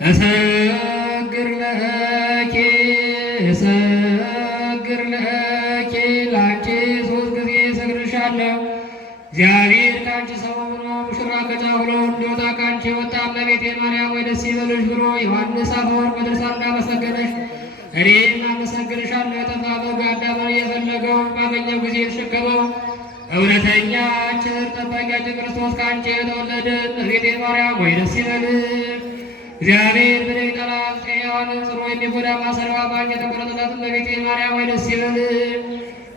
እሰግር ለኪ እሰግር ለኪ ላንቺ ሶስት ጊዜ እሰግድልሻለሁ። እግዚአብሔር ከአንቺ ሰው ሆኖ ሙሽራ ከጫጉሎ እንዲወጣ ከአንቺ የወጣ እመቤቴ ማርያም ወይ ደስ ይበልሽ ብሎ ዮሐንስ አፈወርቅ በድርሳኑ እንዳመሰገነሽ እኔም አመሰግንሻለሁ። የጠፋ በግ አዳምን የፈለገው ባገኘው ጊዜ የተሸከመው እውነተኛ ቸር ጠባቂያችን ክርስቶስ ከአንቺ የተወለደ እመቤቴ ማርያም ወይ ደስ ይበልሽ። እግዚአብሔር ብለኝ ጠላት ሔዋንን ጽሮ የሚጎዳ ማሰሪያዋ በአንቺ የተቆረጠላት እመቤቴ ማርያም ወይ ደስ ይበልሽ።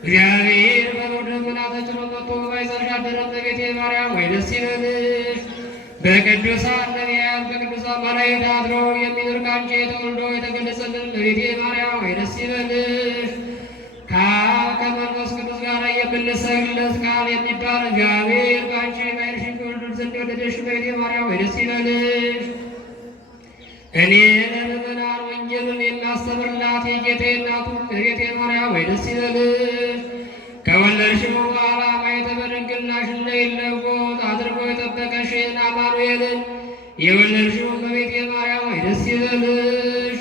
እግዚአብሔር በብርድ ደመና ተጭኖ መጥቶ በማኅፀንሽ አደረ እመቤቴ ማርያም ወይ ደስ ይበልሽ። በቅዱሳን ነቢያት በቅዱሳን መላእክት አድሮ የሚኖር ከአንቺ ተወልዶ የተገለጸልን እመቤቴ ማርያም ወይ ደስ ይበልሽ። ከአብ ከመንፈስ ቅዱስ ጋር የምንሰግድለት ቃል የሚባል እግዚአብሔር በአንቺ ባሕርሽን ከወለዱት ዘንድ የወለደሽ እመቤቴ ማርያም ወይ ደስ ይበልሽ። እኔ ለምእመናን ወንጌልን የማስተምርላት የጌታዬ እናቱ እመቤቴ ማርያም ወይ ደስ ይበልሽ። ከወለድሽው በኋላ ማኅተመ ድንግልናሽ እንዳይለወጥ አድርጎ የጠበቀሽን አማኑኤልን የወለድሽው እመቤቴ ማርያም ወይ ደስ ይበልሽ።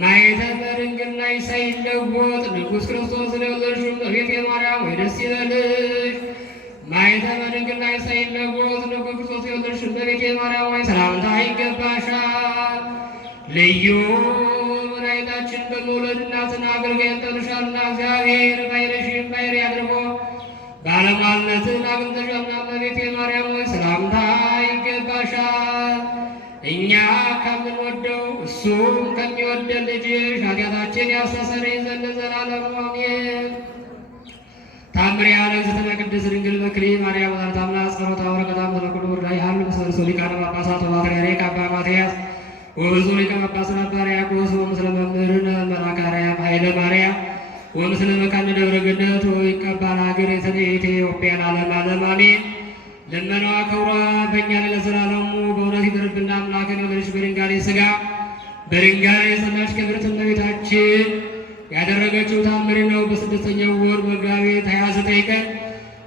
ማኅተመ ድንግልናሽ ሳይለወጥ ንጉሥ ክርስቶስን የወለድሽው እመቤቴ ማርያም ወይ ደስ ይበልሽ። ማኅተመ ድንግልናሽ ሳይለወጥ ንጉሥ ክርስቶስ የወለድሽው እመቤቴ ማርያም ወይ ሰላምታ ይገባሻል። ልዩ መድኃኒታችን በመውለድ እናትን አገልጋይን ጠርተሻልና እግዚአብሔር ባሕርሽን ባሕርይ አድርጎ ባለሟልነትን አግኝተሻልና እመቤቴ ማርያም ሆይ ሰላምታ ይገባሻል። እኛ ከምንወደው እሱም ከሚወደን ልጅሽ ኃጢአታችን ያስተሰርይ ዘንድ ለዘላለሙ አሜን። ታምሪያ ለእግዝእትነ ቅድስት ድንግል በክሌ ማርያም ወላዲተ አምላክ ጸሎታ ወበረከታ በኩሉ ላይ ሀሉ ምስለ ሊቃነ ጳጳሳት ወፓትርያርክ አባ ማትያስ ወብፁዕ ሊቀ ጳጳሳት አባ ሕርያቆስ ወምስለ መምህርነ መልአከ አርያም ኃይለ ማርያም ወምስለ መካነ ደብረ ገነት ወይቀባል ሀገር ኢትዮጵያ ለዓለመ ዓለም አሜን። ልመናዋ ክብሯ በእኛ ላይ ለዘላለሙ በእውነት ይደርብና አምላክን የወለደች በድንጋሌ ሥጋ በድንጋሌ የጸናች ክብርት እመቤታችን ያደረገችው ታምር ነው። በስድስተኛው ወር መጋቢት 29 ቀን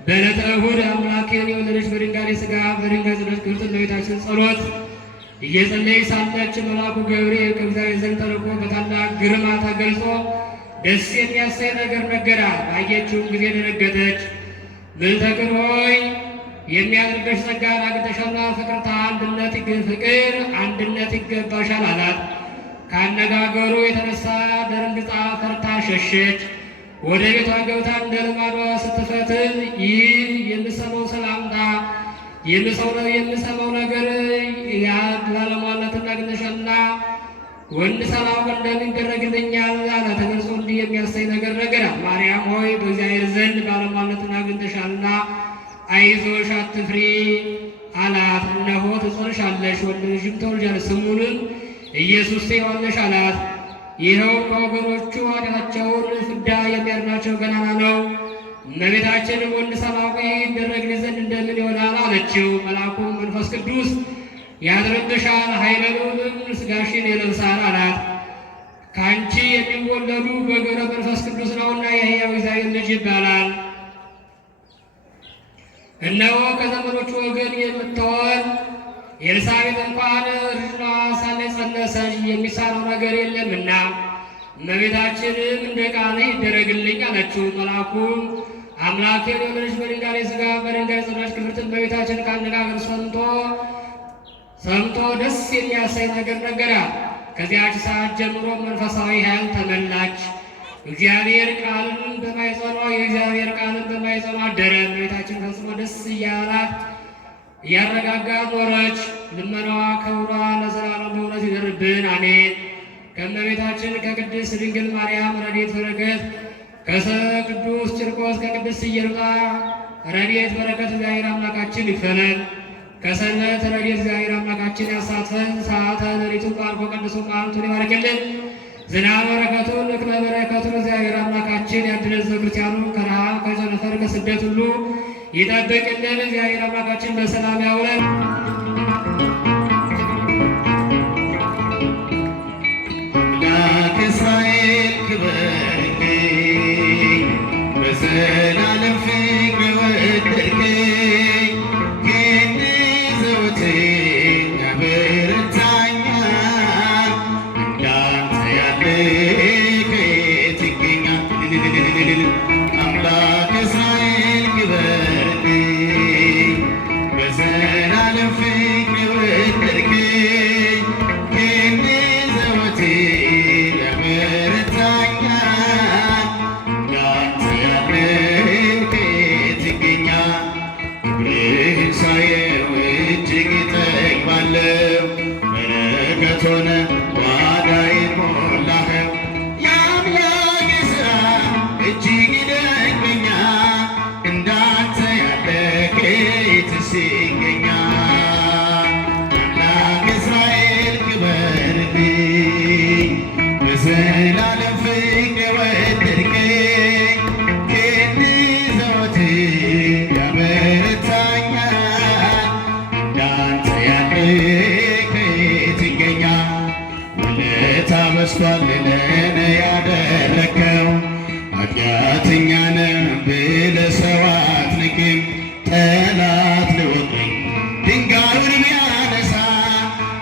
በዕለተ እሑድ አምላክን የወለደች በድንጋሌ ሥጋ በድንጋሌ የጸናች ክብርት እመቤታችን ጸሎት እየጸለየች ሳለች መልአኩ ገብርኤል ከእግዚአብሔር ዘንድ ተልኮ በታላቅ ግርማ ተገልጾ ደስ የሚያሰኝ ነገር ነገራት። ባየችውም ጊዜ ደነገጠች። ምልዕተ ሆይ የሚያደርገሽ ጸጋን አግኝተሻልና ፍቅር አንድነት ይገባሻል አላት። ከአነጋገሩ የተነሳ ደንግጣ ፈርታ ሸሸች። ወደ ቤቷ ገብታ እንደ ልማዷ ስትፈትን ይህ የምሰማው ሰላምታ የምሰማው ነገር ባለሟልነትን አግኝተሻልና ወንድ ሳላውቅ እንደምን ይደረግልኛል አለ። ተገልጾ እንዲህ የሚያሰኝ ነገር ነገራት። ማርያም ሆይ በእግዚአብሔር ዘንድ ባለሟልነትን አግኝተሻልና አይዞሽ አትፍሪ አላት። እነሆ ትጸንሻለሽ፣ ወንድ ልጅም ትወልጃለሽ፣ ስሙንም ኢየሱስ ትዪዋለሽ አላት። ይኸው ከወገኖቹ ኃጢአታቸውን ፍዳ የሚያድናቸው ገናና ነው። እመቤታችን ወንድ ሳላውቅ ይደረግልኝ ዘንድ እንደምን ይሆናል አለችው። መልአኩም መንፈስ ቅዱስ ያድርብሻል፣ ኃይለ ልዑልም ሥጋሽን ይለብሳል አላት። ከአንቺ የሚወለዱ በግብረ መንፈስ ቅዱስ ነውና የሕያው እግዚአብሔር ልጅ ይባላል። እነሆ ከዘመዶቹ ወገን የምትሆን ኤልሳቤጥ እንኳን እርጅና ሳለች ጸነሰች፣ የሚሳነው ነገር የለምና እመቤታችንም እንደ ቃልህ ይደረግልኝ አለችው። መልአኩም አምላኬን የወለደች በድንጋሌ ሥጋ በድንጋሌ የጸናች ክብርት እመቤታችን ከአነጋገር ሰምቶ ደስ የሚያሰኝ ነገር ነገራት። ከዚያች ሰዓት ጀምሮ መንፈሳዊ ኃይል ተመላች። እግዚአብሔር ቃልን በማኅፀኗ የእግዚአብሔር ቃልን በማኅፀኗ አደረ። እመቤታችን ፈጽሞ ደስ እያላት እያረጋጋት ኖረች። ልመናዋ ክብሯ ለዘላለም በእውነት ይደርብን አሜን። ከእመቤታችን ከቅድስት ድንግል ማርያም ረድኤት በረከት ከቅዱስ ቂርቆስ ከቅድስት ኢየሉጣ ረድኤት በረከት እግዚአብሔር አምላካችን ይክፈለን። ከሰነት ረድኤት እግዚአብሔር አምላካችን ያሳትፈን። ሰዓተ ሌሊቱን ባርኮ ቀድሶ ቃሉን ይባርክልን። ዝናብ በረከቱን እክለ በረከቱን እግዚአብሔር አምላካችን ያድለን። ክርስቲያኑ ከረሃብ ከቸነፈር ከስደት ሁሉ ይጠብቅልን። እግዚአብሔር አምላካችን በሰላም ያውለን። እስራኤል ክበርልኝ፣ በዘላለም ፍቅር ወደድከኝ። ክንድህ ዘወትር ያበረታኛል፣ በረከት ሆነ ጓዳዬ ሞላኸው። የአምላኬ ሥራ እጅግ ይደንቀኛል፣ እንዳንተ ያለ ከየትስ ይገኛል? አምላክ እስራኤል ክበርልኝ፣ በዘላለም ፍቅር የወደድከኝ ክንድ ዘወትር ያበረታኛል። እንዳንተ ያለ ከየት ይገኛል? ውለታ በዝቷል ለእኔ ያደረግከው፣ ኃጢአተኛ ነኝ ብለህ ሰው አትንቅም። ጠላት ሊወቅኝ ድንጋዩን ቢያነሳ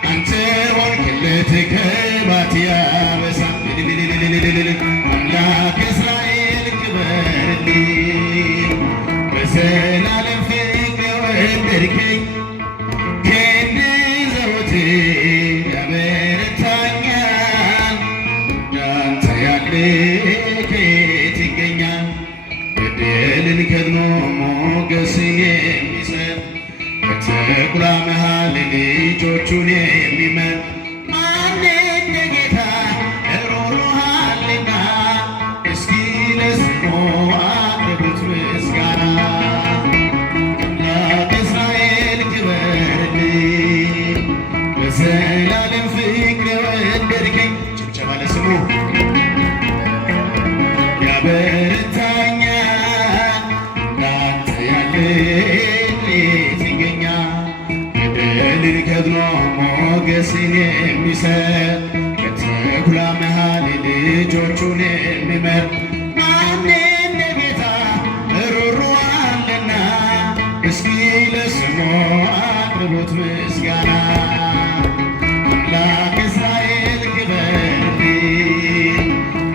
አንተ ሆንክለት ከባት ያበሳ። አምላክ እስራኤል ክበርልኝ፣ በዘላለም ፍቅር የወደድከኝ ክንድ ዘወትር ያበረታኛል። እንዳንተ ያለ ከየት ይገኛል? በደልን ከድኖ ሞገስን የሚሰጥ ከተኩላ መሃል ልጆቹን የሚመር ማን እንደ ጌታ ሮሮሃልና እስኪ ለስሙ አቅርቡት ምስጋና። አምላክ እስራኤል ክበርልኝ፣ በዘላለም ፍቅር የወደድከኝ ጭብጨባ ለስሙ ያበረታኛል። እንዳንተ ያለ ከየት ይገኛል? በደልን ከድኖ ሞገስን የሚሰጥ ከተኩላ መሃል ልጆቹን የሚመር ማን እንደ ጌታ ሩሩ አለና እስኪ ለስሙ አቅርቡት ምስጋና። አምላክ እስራኤል ክበርልኝ፣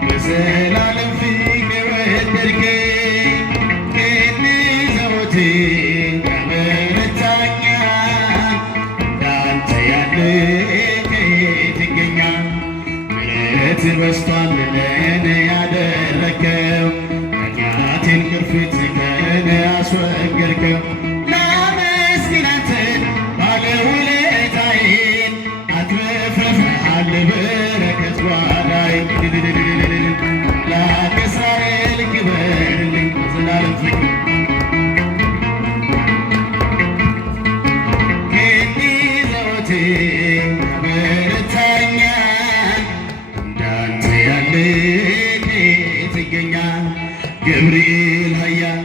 በዘላለም ፍቅር የወደድከኝ ክንድ ዘወትር ያበረታኛል። እንዳንተ ያለ ከየት ይገኛል? ምሕረትህ በዝቷል ለእኔ ያደረግከው፣ ኃጢአቴን ቅርፊት ከእኔ አስወገድከው። ላመስግን አንተን ባለውለታዬን፣ አትረፍርፈሃል በረከት ጓዳዬን። አምላክ እስራኤል ክበርልኝ፣ በዘላለም ፍቅር ክንድ ዘወትር ያበረታኛል። እንዳንተ ያለ ከየት ይገኛል? ገብርኤል ኃያል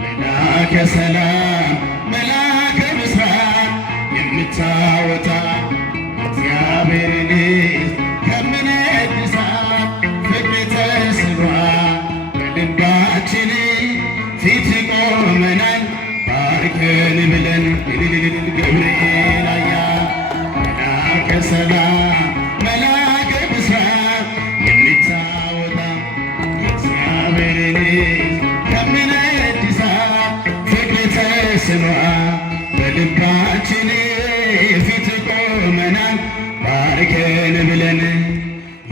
መላከ ሰላም መላከ ምስራቅ የምታወጣ እግዚአብሔርን ከምነድ እሳት ፍቅር ተስሏል በልባችን። ፊት ቆመናል ባርከን ብለን ገብርኤል ኃያል መላከ ሰላም መላከ ምስራቅ የምታወጣ እግዚአብሔርን ከምነድ እሳት ፍቅር ተስሏል በልባችን። ፊት ቆመናል ባርከን ብለን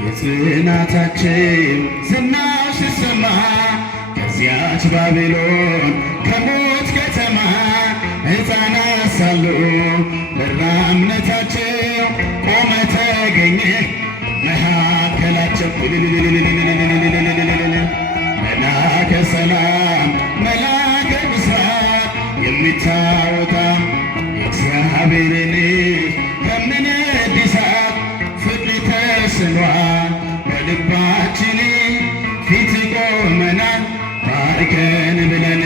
የጽናታችን ዝናው ሲሰማ ከዚያች ባቢሎን ከሞት ከተማ ሕፃናት ሳሉ በራ እምነታቸው ቆመ ተገኘ መካከላቸው። መላከ ሰላም መላከ ምስራቅ የሚታወጣ እግዚአብሔርን ከምነድ እሳት ፍቅር ተስሏል በልባችን። ፊት ቆመናል ባርከን ብለን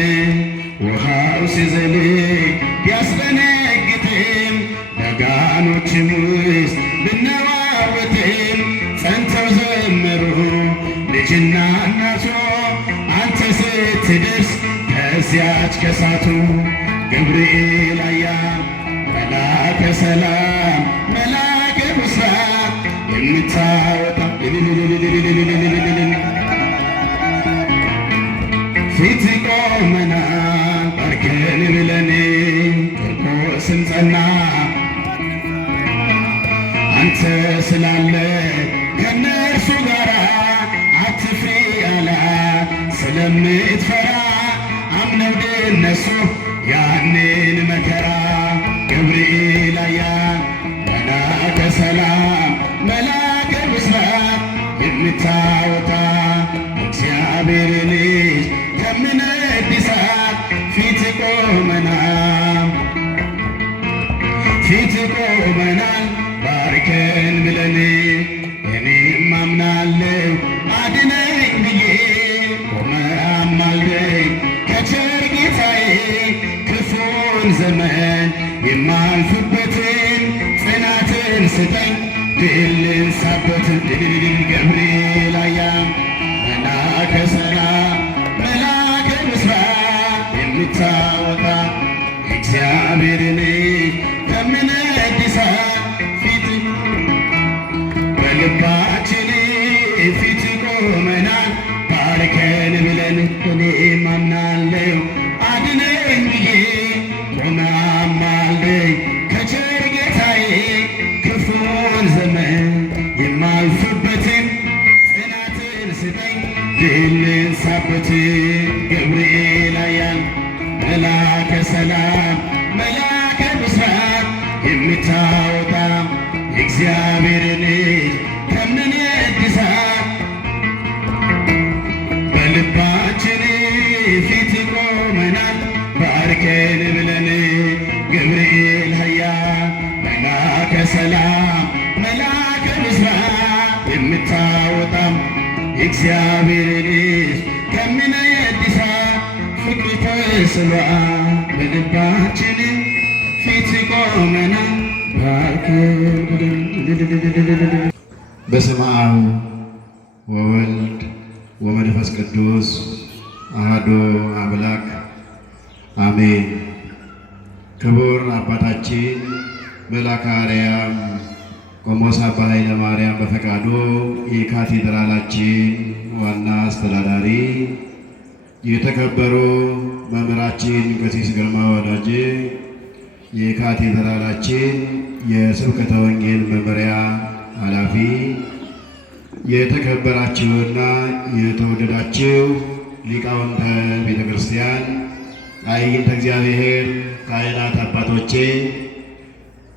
ውሃው ሲዘልቅ ቢያስደነግጥም ደጋኖችም ውስጥ ብነዋወጥም ጸንተው ዘመሩ ልጅና እናቱ አንተ ስትደርስ ከዚያች ከሳቱ። ገብርኤል ኃያል መላከ ሰላም መላከ ምስራቅ የምታወጣ ፊት ቆመናል ባርከን ብለን ቂርቆስም ጸና አንተ ስላለ ከነርሱ ጋር አትፍሪ አላት። ስለምትፈራ አምነው ደነሱ ያንን መከራ። ገብርኤል ኃያል መላከ ሰላም የምታወጣ እግዚአብሔር ልጅ ከምነድ እሳት ፊት ቆመናል ባርከን ብለን እኔም አምናለሁ አድነኝ ብዬ ቆመ አማልደኝ ከቸር ጌታዬ ክፉን ዘመን የማልፍበትን ጽናትን ስጠኝ ድል ልንሳበትን ገብርኤል አያ መላከ ሰላም መላከ ምስራቅ የምታወጣ እግዚአብሔርን ከምነድ እሳት ፊት በልባችን ፊት ቆመናል ባርከን ብለን እኔም አምናለሁ አድነኝ ብዬ ቆመ አማልደኝ ከቸር ጌታዬ ክፉን ዘመን የማልፍበትን ጽናትን ስጠኝ ድል ልንሳበትን ገብርኤል አያን መላከ ሰላም መላከ ምስራቅ የምታወጣ የእግዚአብሔርን ልጅ ከምነድ እሳት በልባችን ፊት ቆመናል ባርከን ብለን ገብርኤል ሀያ መላከ ሰላም መላከ ምስራቅ የምታወጣ የእግዚአብሔርን ልጅ ከምነድ እሳት ፍቅር ተስሏል በልባችን ፊት ቆመናል ባርከን ብለን። በስመ አብ ወወልድ ወመንፈስ ቅዱስ አሐዱ አምላክ አሜን። ክቡር አባታችን መልአከ አርያም ቆሞስ አባ ኃይለ ማርያም በፈቃዱ የካቴድራላችን ዋና አስተዳዳሪ፣ የተከበሩ መምህራችን ቀሲስ ግርማ ወዳጄ የካቴድራላችን የስብከተ ወንጌል መመሪያ ኃላፊ፣ የተከበራችሁና የተወደዳችሁ ሊቃውንተ ቤተ ክርስቲያን፣ አይንተ እግዚአብሔር ካህናት አባቶቼ፣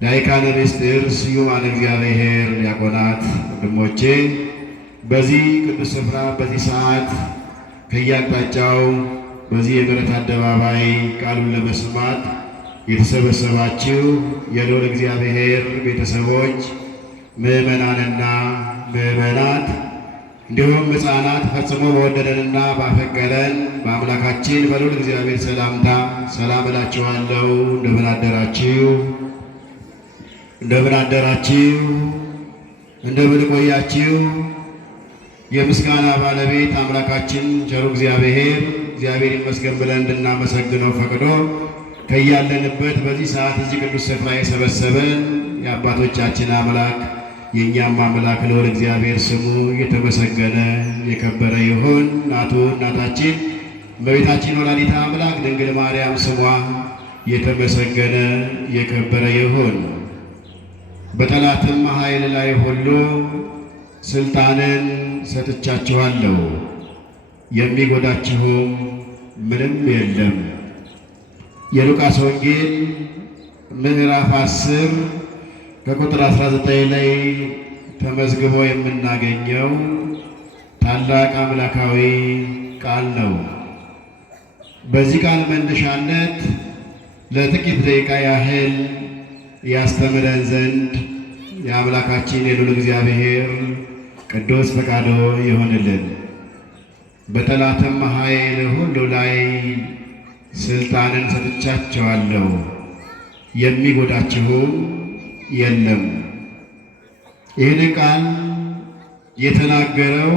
ዳይካነ ምስጢር ስዩማን እግዚአብሔር ዲያቆናት ወንድሞቼ፣ በዚህ ቅዱስ ስፍራ በዚህ ሰዓት ከየአቅጣጫው በዚህ የምሕረት አደባባይ ቃሉን ለመስማት የተሰበሰባችሁ የልዑል እግዚአብሔር ቤተሰቦች፣ ምዕመናንና ምዕመናት እንዲሁም ሕፃናት ፈጽሞ በወደደንና ባፈቀረን በአምላካችን በልዑል እግዚአብሔር ሰላምታ ሰላም እላችኋለሁ። እንደምን አደራችሁ? እንደምን አደራችሁ? እንደምን ቆያችሁ? የምስጋና ባለቤት አምላካችን ቸሩ እግዚአብሔር ይመስገን ብለን እንድናመሰግነው ፈቅዶ ከያለንበት በዚህ ሰዓት እዚህ ቅዱስ ስፍራ የሰበሰበን የአባቶቻችን አምላክ የእኛም አምላክ ልዑል እግዚአብሔር ስሙ የተመሰገነ የከበረ ይሁን። እናታችን እመቤታችን ወላዲተ አምላክ ድንግል ማርያም ስሟ የተመሰገነ የከበረ ይሁን። በጠላትም ኃይል ላይ ሁሉ ስልጣንን ሰጥቻችኋለሁ፣ የሚጎዳችሁም ምንም የለም። የሉቃስ ወንጌል ምዕራፍ 10 ከቁጥር 19 ላይ ተመዝግቦ የምናገኘው ታላቅ አምላካዊ ቃል ነው። በዚህ ቃል መነሻነት ለጥቂት ደቂቃ ያህል ያስተምረን ዘንድ የአምላካችን የልዑል እግዚአብሔር ቅዱስ ፈቃዶ ይሆንልን። በጠላትም ኃይል ሁሉ ላይ ስልጣንን ሰጥቻቸዋለሁ፣ የሚጎዳችሁም የለም። ይህን ቃል የተናገረው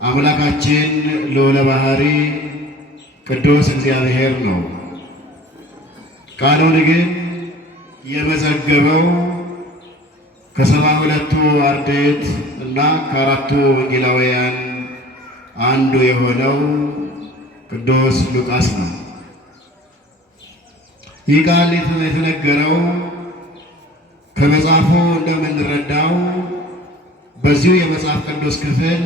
አምላካችን ልዑለ ባሕሪ ቅዱስ እግዚአብሔር ነው። ቃሉን ግን የመዘገበው ከ72ቱ አርድእት እና ከ4ቱ ወንጌላውያን አንዱ የሆነው ቅዱስ ሉቃስ ነው። ይህ ቃል የተነገረው ከመጽሐፉ እንደምንረዳው በዚሁ የመጽሐፍ ቅዱስ ክፍል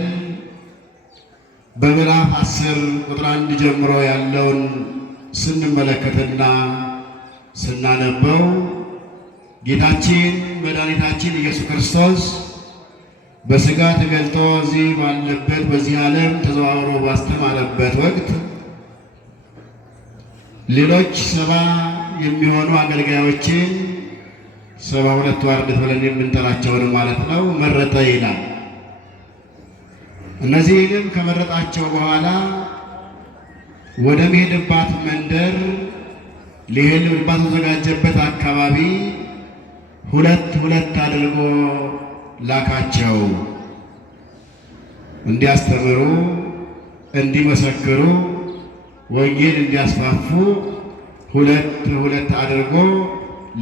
በምዕራፍ 10 ቁጥር 1 ጀምሮ ያለውን ስንመለከትና ስናነበው ጌታችን መድኃኒታችን ኢየሱስ ክርስቶስ በሥጋ ተገልጦ እዚህ ባለበት በዚህ ዓለም ተዘዋውሮ ባስተማረበት ወቅት ሌሎች 70 የሚሆኑ አገልጋዮችን 72 አርድእት ብለን የምንጠራቸውን ማለት ነው መረጠ ይላል። እነዚህንም ከመረጣቸው በኋላ ወደ መሄድባት መንደር ሊሄድባት ተዘጋጀበት አካባቢ ሁለት አድርጎ ላካቸው። እንዲያስተምሩ፣ እንዲመሰክሩ፣ ወንጌል እንዲያስፋፉ ሁለት አድርጎ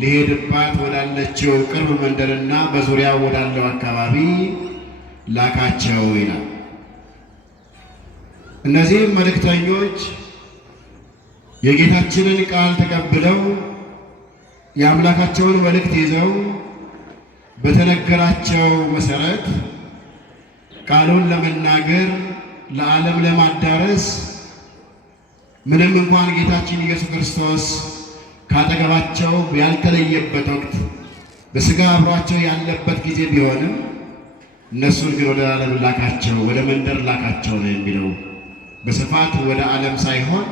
ሊሄድባት ወዳለችው ቅርብ መንደርና በዙሪያው ወዳለው አካባቢ ላካቸው ይላል። እነዚህም መልእክተኞች የጌታችንን ቃል ተቀብለው የአምላካቸውን መልእክት ይዘው በተነገራቸው መሰረት ቃሉን ለመናገር ለዓለም ለማዳረስ ምንም እንኳን ጌታችን ኢየሱስ ክርስቶስ ካጠገባቸው ያልተለየበት ወቅት በሥጋ አብሯቸው ያለበት ጊዜ ቢሆንም እነሱን ግን ወደ ዓለም ላካቸው፣ ወደ መንደር ላካቸው ነው የሚለው። በስፋት ወደ ዓለም ሳይሆን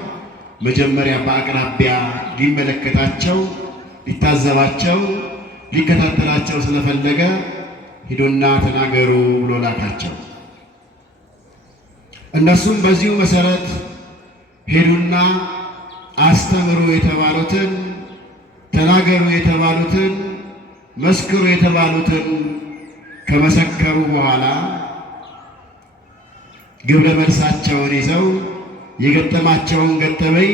መጀመሪያ በአቅራቢያ ሊመለከታቸው፣ ሊታዘባቸው፣ ሊከታተላቸው ስለፈለገ ሂዱና ተናገሩ ብሎ ላካቸው። እነሱም በዚሁ መሰረት ሄዱና አስተምሩ የተባሉትን፣ ተናገሩ የተባሉትን፣ መስክሩ የተባሉትን ከመሰከሩ በኋላ ግብረ መልሳቸውን ይዘው የገጠማቸውን ገጠመኝ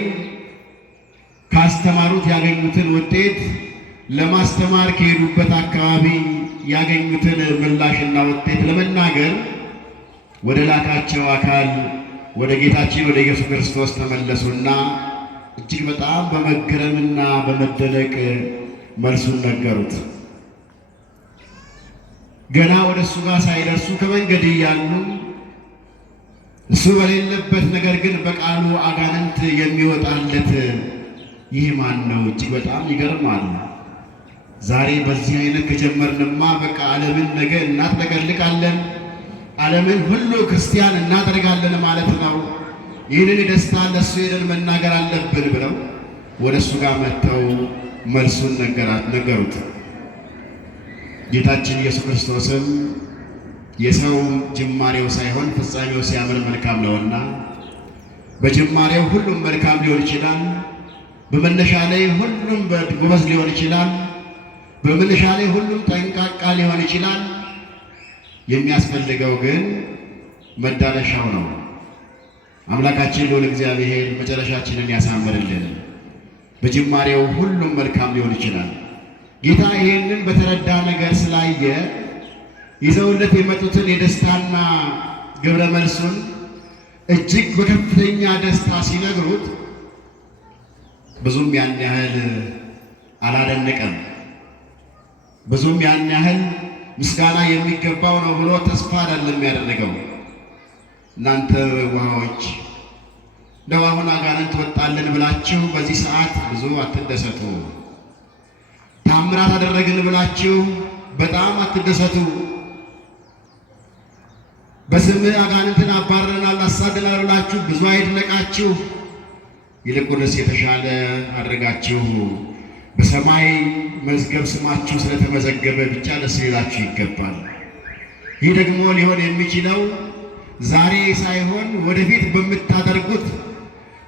ካስተማሩት ያገኙትን ውጤት ለማስተማር ከሄዱበት አካባቢ ያገኙትን ምላሽና ውጤት ለመናገር ወደ ላካቸው አካል ወደ ጌታችን ወደ ኢየሱስ ክርስቶስ ተመለሱና እጅግ በጣም በመገረምና በመደነቅ መልሱን ነገሩት። ገና ወደ እሱ ጋር ሳይደርሱ ከመንገድ እያሉ እሱ በሌለበት ነገር ግን በቃሉ አጋንንት የሚወጣለት ይህ ማን ነው? እጅግ በጣም ይገርማል። ዛሬ በዚህ አይነት ከጀመርንማ በቃ ዓለምን ነገ እናጥለቀልቃለን፣ ዓለምን ሁሉ ክርስቲያን እናደርጋለን ማለት ነው። ይህንን ደስታ ለእሱ ሄደን መናገር አለብን ብለው ወደ እሱ ጋር መጥተው መልሱን ነገሩት። ጌታችን ኢየሱስ ክርስቶስም የሰው ጅማሬው ሳይሆን ፍጻሜው ሲያምር መልካም ነውና በጅማሬው ሁሉም መልካም ሊሆን ይችላል። በመነሻ ላይ ሁሉም ጎበዝ ሊሆን ይችላል። በመነሻ ላይ ሁሉም ጠንቃቃ ሊሆን ይችላል። የሚያስፈልገው ግን መዳረሻው ነው። አምላካችን ልዑል እግዚአብሔር መጨረሻችንን ያሳምርልን። በጅማሬው ሁሉም መልካም ሊሆን ይችላል። ጌታ ይህንን በተረዳ ነገር ስላየ ይዘውለት የመጡትን የደስታና ግብረ መልሱን እጅግ በከፍተኛ ደስታ ሲነግሩት ብዙም ያን ያህል አላደነቀም። ብዙም ያን ያህል ምስጋና የሚገባው ነው ብሎ ተስፋ አይደለም ያደረገው። እናንተ ውሃዎች እንደው አሁን አጋንንት ወጣልን ብላችሁ በዚህ ሰዓት ብዙ አትደሰቱ። ታምራት አደረግን ብላችሁ በጣም አትደሰቱ። በስምህ አጋንንትን አባረናል አሳድናል ብላችሁ ብዙ አይድነቃችሁ። ይልቁንስ የተሻለ አድርጋችሁ በሰማይ መዝገብ ስማችሁ ስለተመዘገበ ብቻ ደስ ሊላችሁ ይገባል። ይህ ደግሞ ሊሆን የሚችለው ዛሬ ሳይሆን ወደፊት በምታደርጉት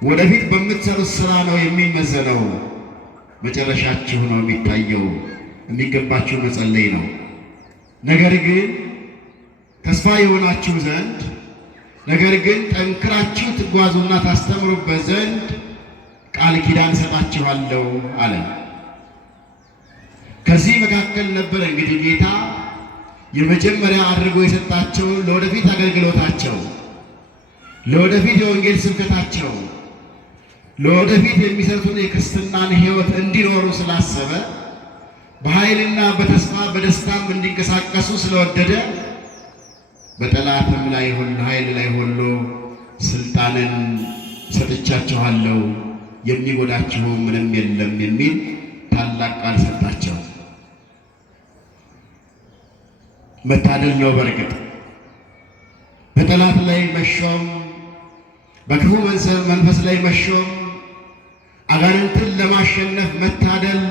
ወደፊት በምትሰሩት ስራ ነው የሚመዘነው። መጨረሻችሁ ነው የሚታየው። የሚገባችሁ መጸለይ ነው። ነገር ግን ተስፋ የሆናችሁ ዘንድ ነገር ግን ጠንክራችሁ ትጓዙና ታስተምሩበት ዘንድ ቃል ኪዳን ሰጣችኋለሁ አለ። ከዚህ መካከል ነበር እንግዲህ ጌታ የመጀመሪያ አድርጎ የሰጣቸው ለወደፊት አገልግሎታቸው፣ ለወደፊት የወንጌል ስብከታቸው፣ ለወደፊት የሚሰጡትን የክርስትናን ሕይወት እንዲኖሩ ስላሰበ በኃይልና በተስፋ በደስታም እንዲንቀሳቀሱ ስለወደደ በጠላትም ላይ ሁሉ ኃይል ላይ ሁሉ ስልጣንን ሰጥቻችኋለሁ የሚጎዳችሁ ምንም የለም የሚል ታላቅ ቃል ሰጣቸው። መታደል ነው። በርግጥ በጠላት ላይ መሾም፣ በክፉ መንፈስ ላይ መሾም፣ አጋንንትን ለማሸነፍ መታደል፣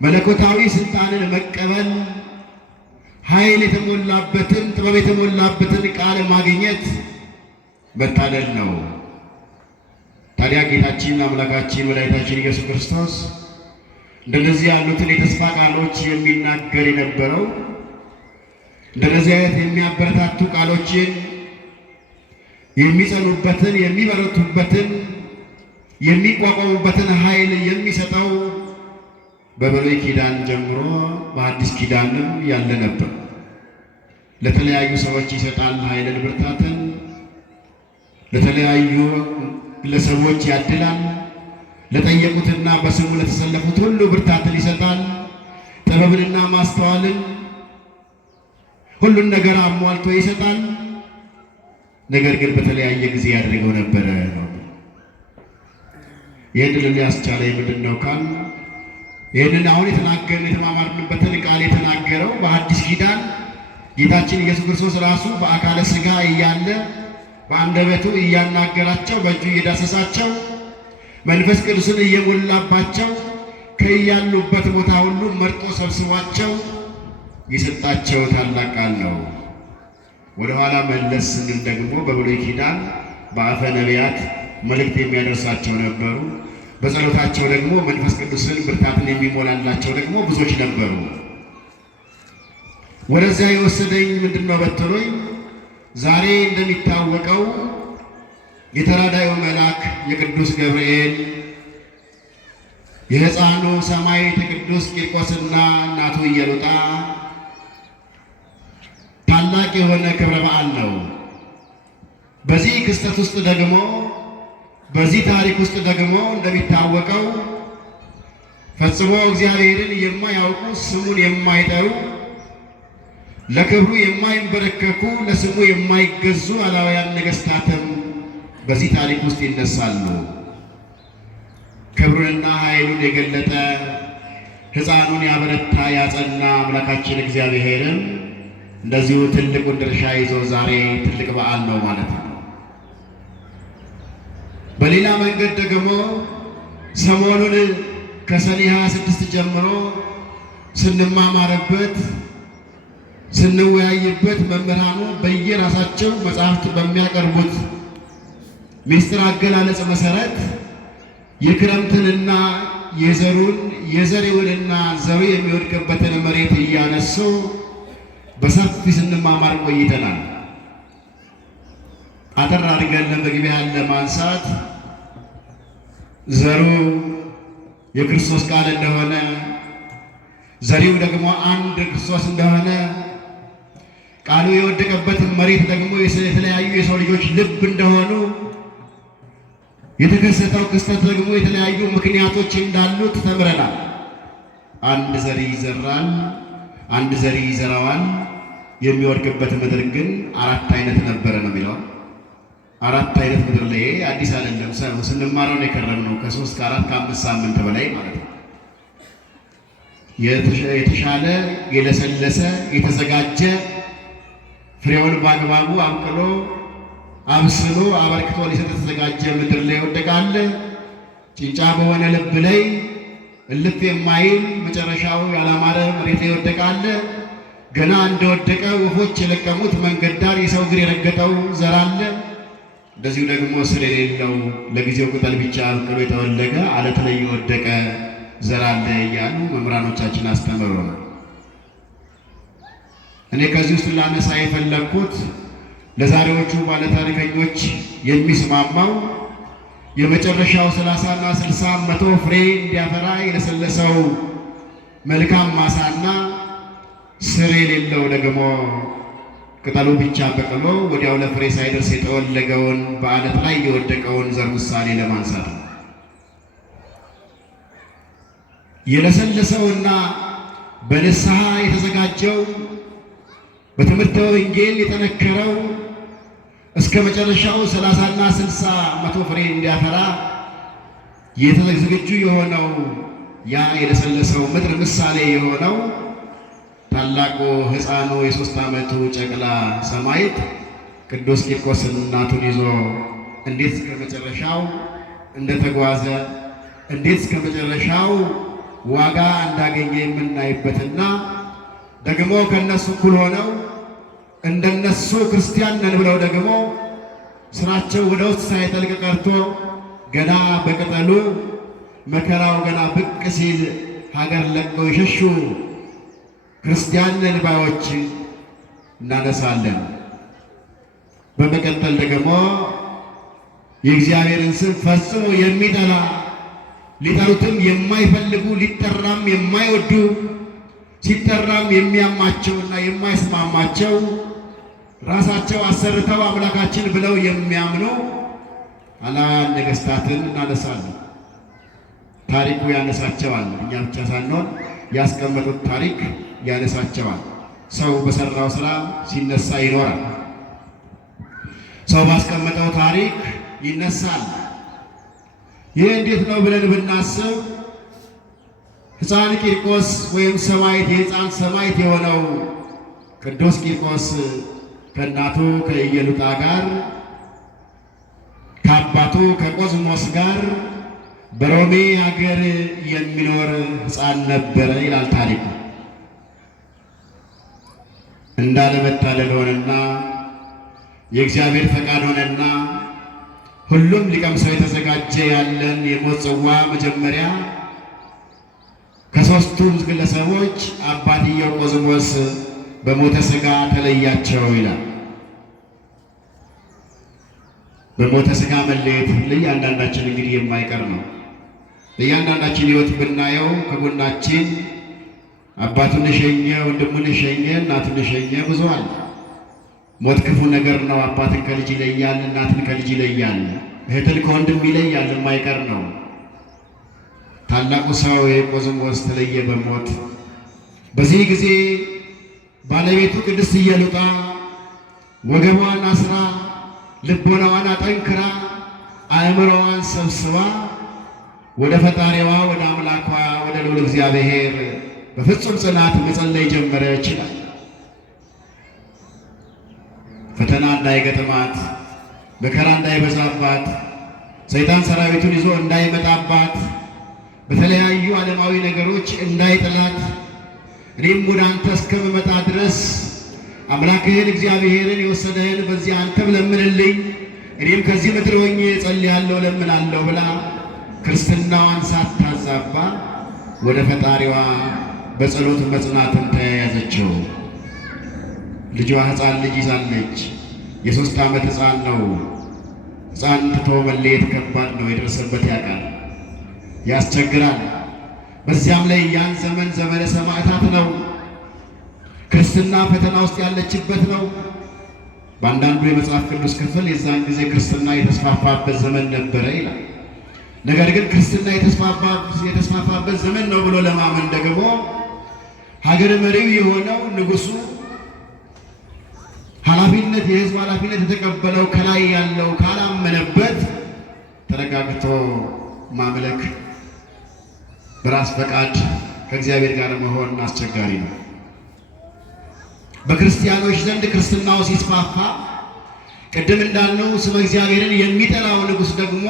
መለኮታዊ ስልጣንን መቀበል፣ ኃይል የተሞላበትን ጥበብ የተሞላበትን ቃል ማግኘት መታደል ነው። ታዲያ ጌታችን አምላካችን መድኃኒታችን ኢየሱስ ክርስቶስ እንደነዚህ ያሉትን የተስፋ ቃሎች የሚናገር የነበረው እንደነዚህ አይነት የሚያበረታቱ ቃሎችን የሚጸኑበትን፣ የሚበረቱበትን፣ የሚቋቋሙበትን ኃይል የሚሰጠው በብሉይ ኪዳን ጀምሮ በአዲስ ኪዳንም ያለ ነበር። ለተለያዩ ሰዎች ይሰጣል ኃይልን፣ ብርታትን ለተለያዩ ግለሰቦች ያድላል። ለጠየቁትና በስሙ ለተሰለፉት ሁሉ ብርታትን ይሰጣል። ጥበብንና ማስተዋልን ሁሉን ነገር አሟልቶ ይሰጣል። ነገር ግን በተለያየ ጊዜ ያደርገው ነበረ ነው። ይህንን ሊያስቻለኝ ምንድን ነው ካል ይህንን አሁን የተማማርንበትን ቃል የተናገረው በአዲስ ኪዳን ጌታችን ኢየሱስ ክርስቶስ ራሱ በአካለ ሥጋ እያለ በአንደበቱ እያናገራቸው በእጁ እየዳሰሳቸው መንፈስ ቅዱስን እየሞላባቸው ከያሉበት ቦታ ሁሉ መርጦ ሰብስቧቸው የሰጣቸው ታላቅ ቃል ነው። ወደ ኋላ መለስ ስንል ደግሞ በብሉይ ኪዳን በአፈ ነቢያት መልእክት የሚያደርሳቸው ነበሩ። በጸሎታቸው ደግሞ መንፈስ ቅዱስን ብርታትን የሚሞላላቸው ደግሞ ብዙዎች ነበሩ። ወደዚያ የወሰደኝ ምንድን ነው በትሎኝ ዛሬ እንደሚታወቀው የተራዳዩ መልአክ የቅዱስ ገብርኤል የሕፃኑ ሰማዕት ቅዱስ ቂርቆስና እናቱ ኢየሉጣ ታላቅ የሆነ ክብረ በዓል ነው። በዚህ ክስተት ውስጥ ደግሞ በዚህ ታሪክ ውስጥ ደግሞ እንደሚታወቀው ፈጽሞ እግዚአብሔርን የማያውቁ ስሙን የማይጠሩ ለክብሩ የማይንበረከኩ ለስሙ የማይገዙ አላውያን ነገሥታትም በዚህ ታሪክ ውስጥ ይነሳሉ። ክብሩንና ኃይሉን የገለጠ ሕፃኑን ያበረታ ያጸና አምላካችን እግዚአብሔርም እንደዚሁ ትልቁን ድርሻ ይዞ ዛሬ ትልቅ በዓል ነው ማለት ነው። በሌላ መንገድ ደግሞ ሰሞኑን ከሰኔ 26 ጀምሮ ስንማማርበት ስንወያይበት መምህራኑ በየራሳቸው መጽሐፍት በሚያቀርቡት ምስጢር አገላለጽ መሰረት የክረምትንና የዘሪውንና ዘሩ የሚወድቅበትን መሬት እያነሱ በሰፊ ስንማማር ቆይተናል። አጠር አድርገን ለመግቢያ ለማንሳት ዘሩ የክርስቶስ ቃል እንደሆነ፣ ዘሪው ደግሞ አንድ ክርስቶስ እንደሆነ፣ ቃሉ የወደቀበት መሬት ደግሞ የተለያዩ የሰው ልጆች ልብ እንደሆኑ፣ የተከሰተው ክስተት ደግሞ የተለያዩ ምክንያቶች እንዳሉት ተምረናል። አንድ ዘሪ ይዘራል፣ አንድ ዘሪ ይዘራዋል። የሚወድቅበት ምድር ግን አራት አይነት ነበረ ነው የሚለው። አራት አይነት ምድር ላይ አዲስ አይደለም፣ ስንማረው ነው የከረምነው ከ3 ከ4 ከ5 ሳምንት በላይ ማለት ነው። የተሻለ የለሰለሰ የተዘጋጀ ፍሬውን በአግባቡ አብቅሎ አብስሎ አበርክቶ ሊሰጥ የተዘጋጀ ምድር ላይ ይወደቃል። ጭንጫ በሆነ ልብ ላይ እልፍ የማይል መጨረሻው ያላማረ መሬት ላይ ይወደቃል። ገና እንደወደቀ ወፎች የለቀሙት መንገድ ዳር የሰው እግር የረገጠው ዘር አለ። እንደዚሁ ደግሞ ስር የሌለው ለጊዜው ቅጠል ብቻ አብቅሎ የተወለገ አለት ላይ የወደቀ ዘር አለ እያሉ መምህራኖቻችን አስተምረውናል። እኔ ከዚህ ውስጥ ላነሳ የፈለግኩት ለዛሬዎቹ ባለታሪከኞች የሚስማማው የመጨረሻው 30 እና 60 መቶ ፍሬ እንዲያፈራ የለሰለሰው መልካም ማሳና ስር የሌለው ደግሞ ቅጠሉ ብቻ በቅሎ ወዲያው ለፍሬ ሳይደርስ የተወለገውን በአለት ላይ የወደቀውን ዘር ምሳሌ ለማንሳት ነው። የለሰለሰውና በንስሐ የተዘጋጀው በትምህርተ ወንጌል የጠነከረው እስከ መጨረሻው 30 እና 60 መቶ ፍሬ እንዲያፈራ ዝግጁ የሆነው ያ የለሰለሰው ምድር ምሳሌ የሆነው ታላቁ ሕፃኑ የ3 ዓመቱ ጨቅላ ሰማዕት ቅዱስ ቂርቆስን እናቱን ይዞ እንዴት እስከ መጨረሻው እንደተጓዘ እንዴት እስከ መጨረሻው ዋጋ እንዳገኘ የምናይበትና ደግሞ ከነሱ እኩል ሆነው እንደነሱ ክርስቲያን ነን ብለው ደግሞ ስራቸው ወደ ውስጥ ሳይጠልቅ ቀርቶ ገና በቅጠሉ መከራው ገና ብቅ ሲል ሀገር ለቀው የሸሹ ክርስቲያን ነን ባዮች እናነሳለን። በመቀጠል ደግሞ የእግዚአብሔርን ስም ፈጽሞ የሚጠላ ሊጠሩትም የማይፈልጉ ሊጠራም የማይወዱ ሲጠራም የሚያማቸውና የማይስማማቸው ራሳቸው አሰርተው አምላካችን ብለው የሚያምኑ አላያን ነገሥታትን እናነሳለን። ታሪኩ ያነሳቸዋል። እኛ ብቻ ሳንሆን ያስቀመጡት ታሪክ ያነሳቸዋል። ሰው በሰራው ስራ ሲነሳ ይኖራል። ሰው ባስቀመጠው ታሪክ ይነሳል። ይህ እንዴት ነው ብለን ብናስብ ሕፃን ቂርቆስ ወይም ሰማዕት የሕፃን ሰማዕት የሆነው ቅዱስ ቂርቆስ ከእናቱ ከኢየሉጣ ጋር ከአባቱ ከቆዝሞስ ጋር በሮሜ ሀገር የሚኖር ሕፃን ነበረ ይላል ታሪኩ። እንዳለመታደል ሆነና የእግዚአብሔር ፈቃድ ሆነና ሁሉም ሊቀምሰው የተዘጋጀ ያለን የሞት ጽዋ መጀመሪያ ከሦስቱ ግለሰቦች አባትየው ቆዝሞስ በሞተ ሥጋ ተለያቸው ይላል። በሞተ ሥጋ መለየት ለእያንዳንዳችን እንግዲህ የማይቀር ነው። ለእያንዳንዳችን ሕይወት ብናየው ከጎናችን አባቱን የሸኘ ወንድሙን የሸኘ እናቱን የሸኘ ብዙ አለ። ሞት ክፉ ነገር ነው። አባትን ከልጅ ይለያል፣ እናትን ከልጅ ይለያል፣ እህትን ከወንድም ይለያል፣ የማይቀር ነው። ታላቁ ሰው ቆዝሞስ ተለየ በሞት። በዚህ ጊዜ ባለቤቱ ቅድስት ኢየሉጣ ወገቧን አስራ ልቦናዋን አጠንክራ አእምሮዋን ሰብስባ ወደ ፈጣሪዋ ወደ አምላኳ ወደ ልዑል እግዚአብሔር በፍጹም ጽናት መጸለይ ጀመረች ይላል። ፈተና እንዳይገጥማት፣ መከራ እንዳይበዛባት፣ ሰይጣን ሰራዊቱን ይዞ እንዳይመጣባት፣ በተለያዩ ዓለማዊ ነገሮች እንዳይጥላት፣ እኔም ወደ አንተ እስከምመጣ ድረስ አምላክህን እግዚአብሔርን የወሰደህን በዚህ አንተም ለምንልኝ፣ እኔም ከዚህ ምድር ሆኜ እጸልያለሁ ለምናለሁ ብላ ክርስትናዋን ሳታዛባ ወደ ፈጣሪዋ በጸሎት መጽናትን ተያያዘችው። ልጇ ሕፃን ልጅ ይዛለች። የ3 ዓመት ሕፃን ነው። ሕፃን ትቶ መለየት ከባድ ነው። የደረሰበት ያውቃል፣ ያስቸግራል። በዚያም ላይ ያን ዘመን ዘመነ ሰማዕታት ነው። ክርስትና ፈተና ውስጥ ያለችበት ነው። በአንዳንዱ የመጽሐፍ ቅዱስ ክፍል የዛን ጊዜ ክርስትና የተስፋፋበት ዘመን ነበረ ይላል። ነገር ግን ክርስትና የተስፋፋበት ዘመን ነው ብሎ ለማመን ደግሞ ሀገረ መሪው የሆነው ንጉሡ ኃላፊነት የሕዝብ ኃላፊነት የተቀበለው ከላይ ያለው ካላመነበት ተረጋግቶ ማምለክ በራስ ፈቃድ ከእግዚአብሔር ጋር መሆን አስቸጋሪ ነው። በክርስቲያኖች ዘንድ ክርስትናው ሲስፋፋ ቅድም እንዳልነው ስመ እግዚአብሔርን የሚጠላው ንጉሥ ደግሞ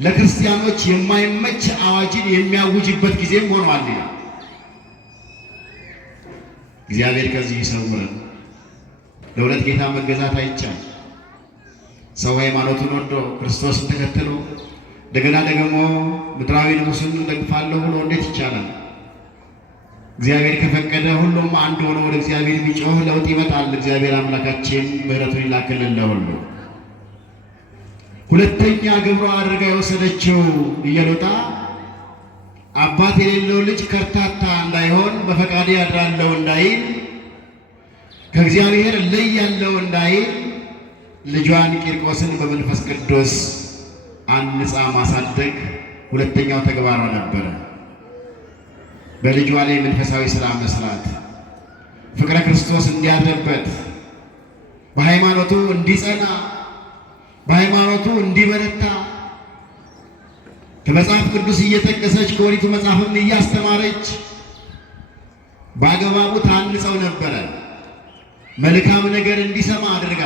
ለክርስቲያኖች የማይመች አዋጅን የሚያውጅበት ጊዜም ሆኗል ይላል። እግዚአብሔር ከዚህ ይሰውረን። ለሁለት ጌታ መገዛት አይቻልም። ሰው ሃይማኖቱን ወዶ ክርስቶስን ተከትሎ እንደገና ደግሞ ምድራዊ ንጉሥን ደግፋለሁ ብሎ እንዴት ይቻላል? እግዚአብሔር ከፈቀደ ሁሉም አንድ ሆኖ ወደ እግዚአብሔር ቢጮህ ለውጥ ይመጣል። እግዚአብሔር አምላካችን ምሕረቱን ይላክልን ለሁሉ። ሁለተኛ ግብሯ አድርጋ የወሰደችው ኢየሉጣ አባት የሌለው ልጅ ከርታታ እንዳይሆን፣ በፈቃዴ ያድራለሁ እንዳይል፣ ከእግዚአብሔር እለያለሁ እንዳይል ልጇን ቂርቆስን በመንፈስ ቅዱስ አንጻ ማሳደግ ሁለተኛው ተግባሯ ነበረ። በልጇ ላይ መንፈሳዊ ሥራ መስራት፣ ፍቅረ ክርስቶስ እንዲያድርበት፣ በሃይማኖቱ እንዲጸና፣ በሃይማኖቱ እንዲበረታ ከመጽሐፍ ቅዱስ እየጠቀሰች ከኦሪቱ መጽሐፍም እያስተማረች በአግባቡ ታንጸው ነበረ። መልካም ነገር እንዲሰማ አድርጋ።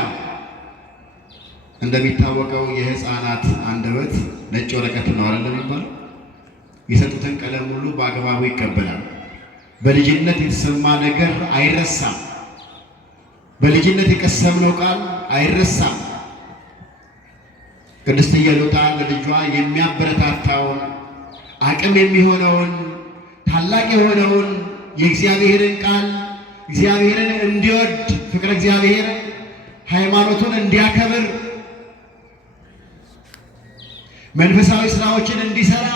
እንደሚታወቀው የሕፃናት አንደበት ነጭ ወረቀት ነው አይደል የሚባለው? የሰጡትን ቀለም ሁሉ በአግባቡ ይቀበላል። በልጅነት የተሰማ ነገር አይረሳም። በልጅነት የቀሰምነው ቃል አይረሳም። ቅድስት ኢየሉጣ ለልጇ የሚያበረታታውን አቅም የሚሆነውን ታላቅ የሆነውን የእግዚአብሔርን ቃል እግዚአብሔርን እንዲወድ ፍቅረ እግዚአብሔር ሃይማኖቱን እንዲያከብር መንፈሳዊ ስራዎችን እንዲሰራ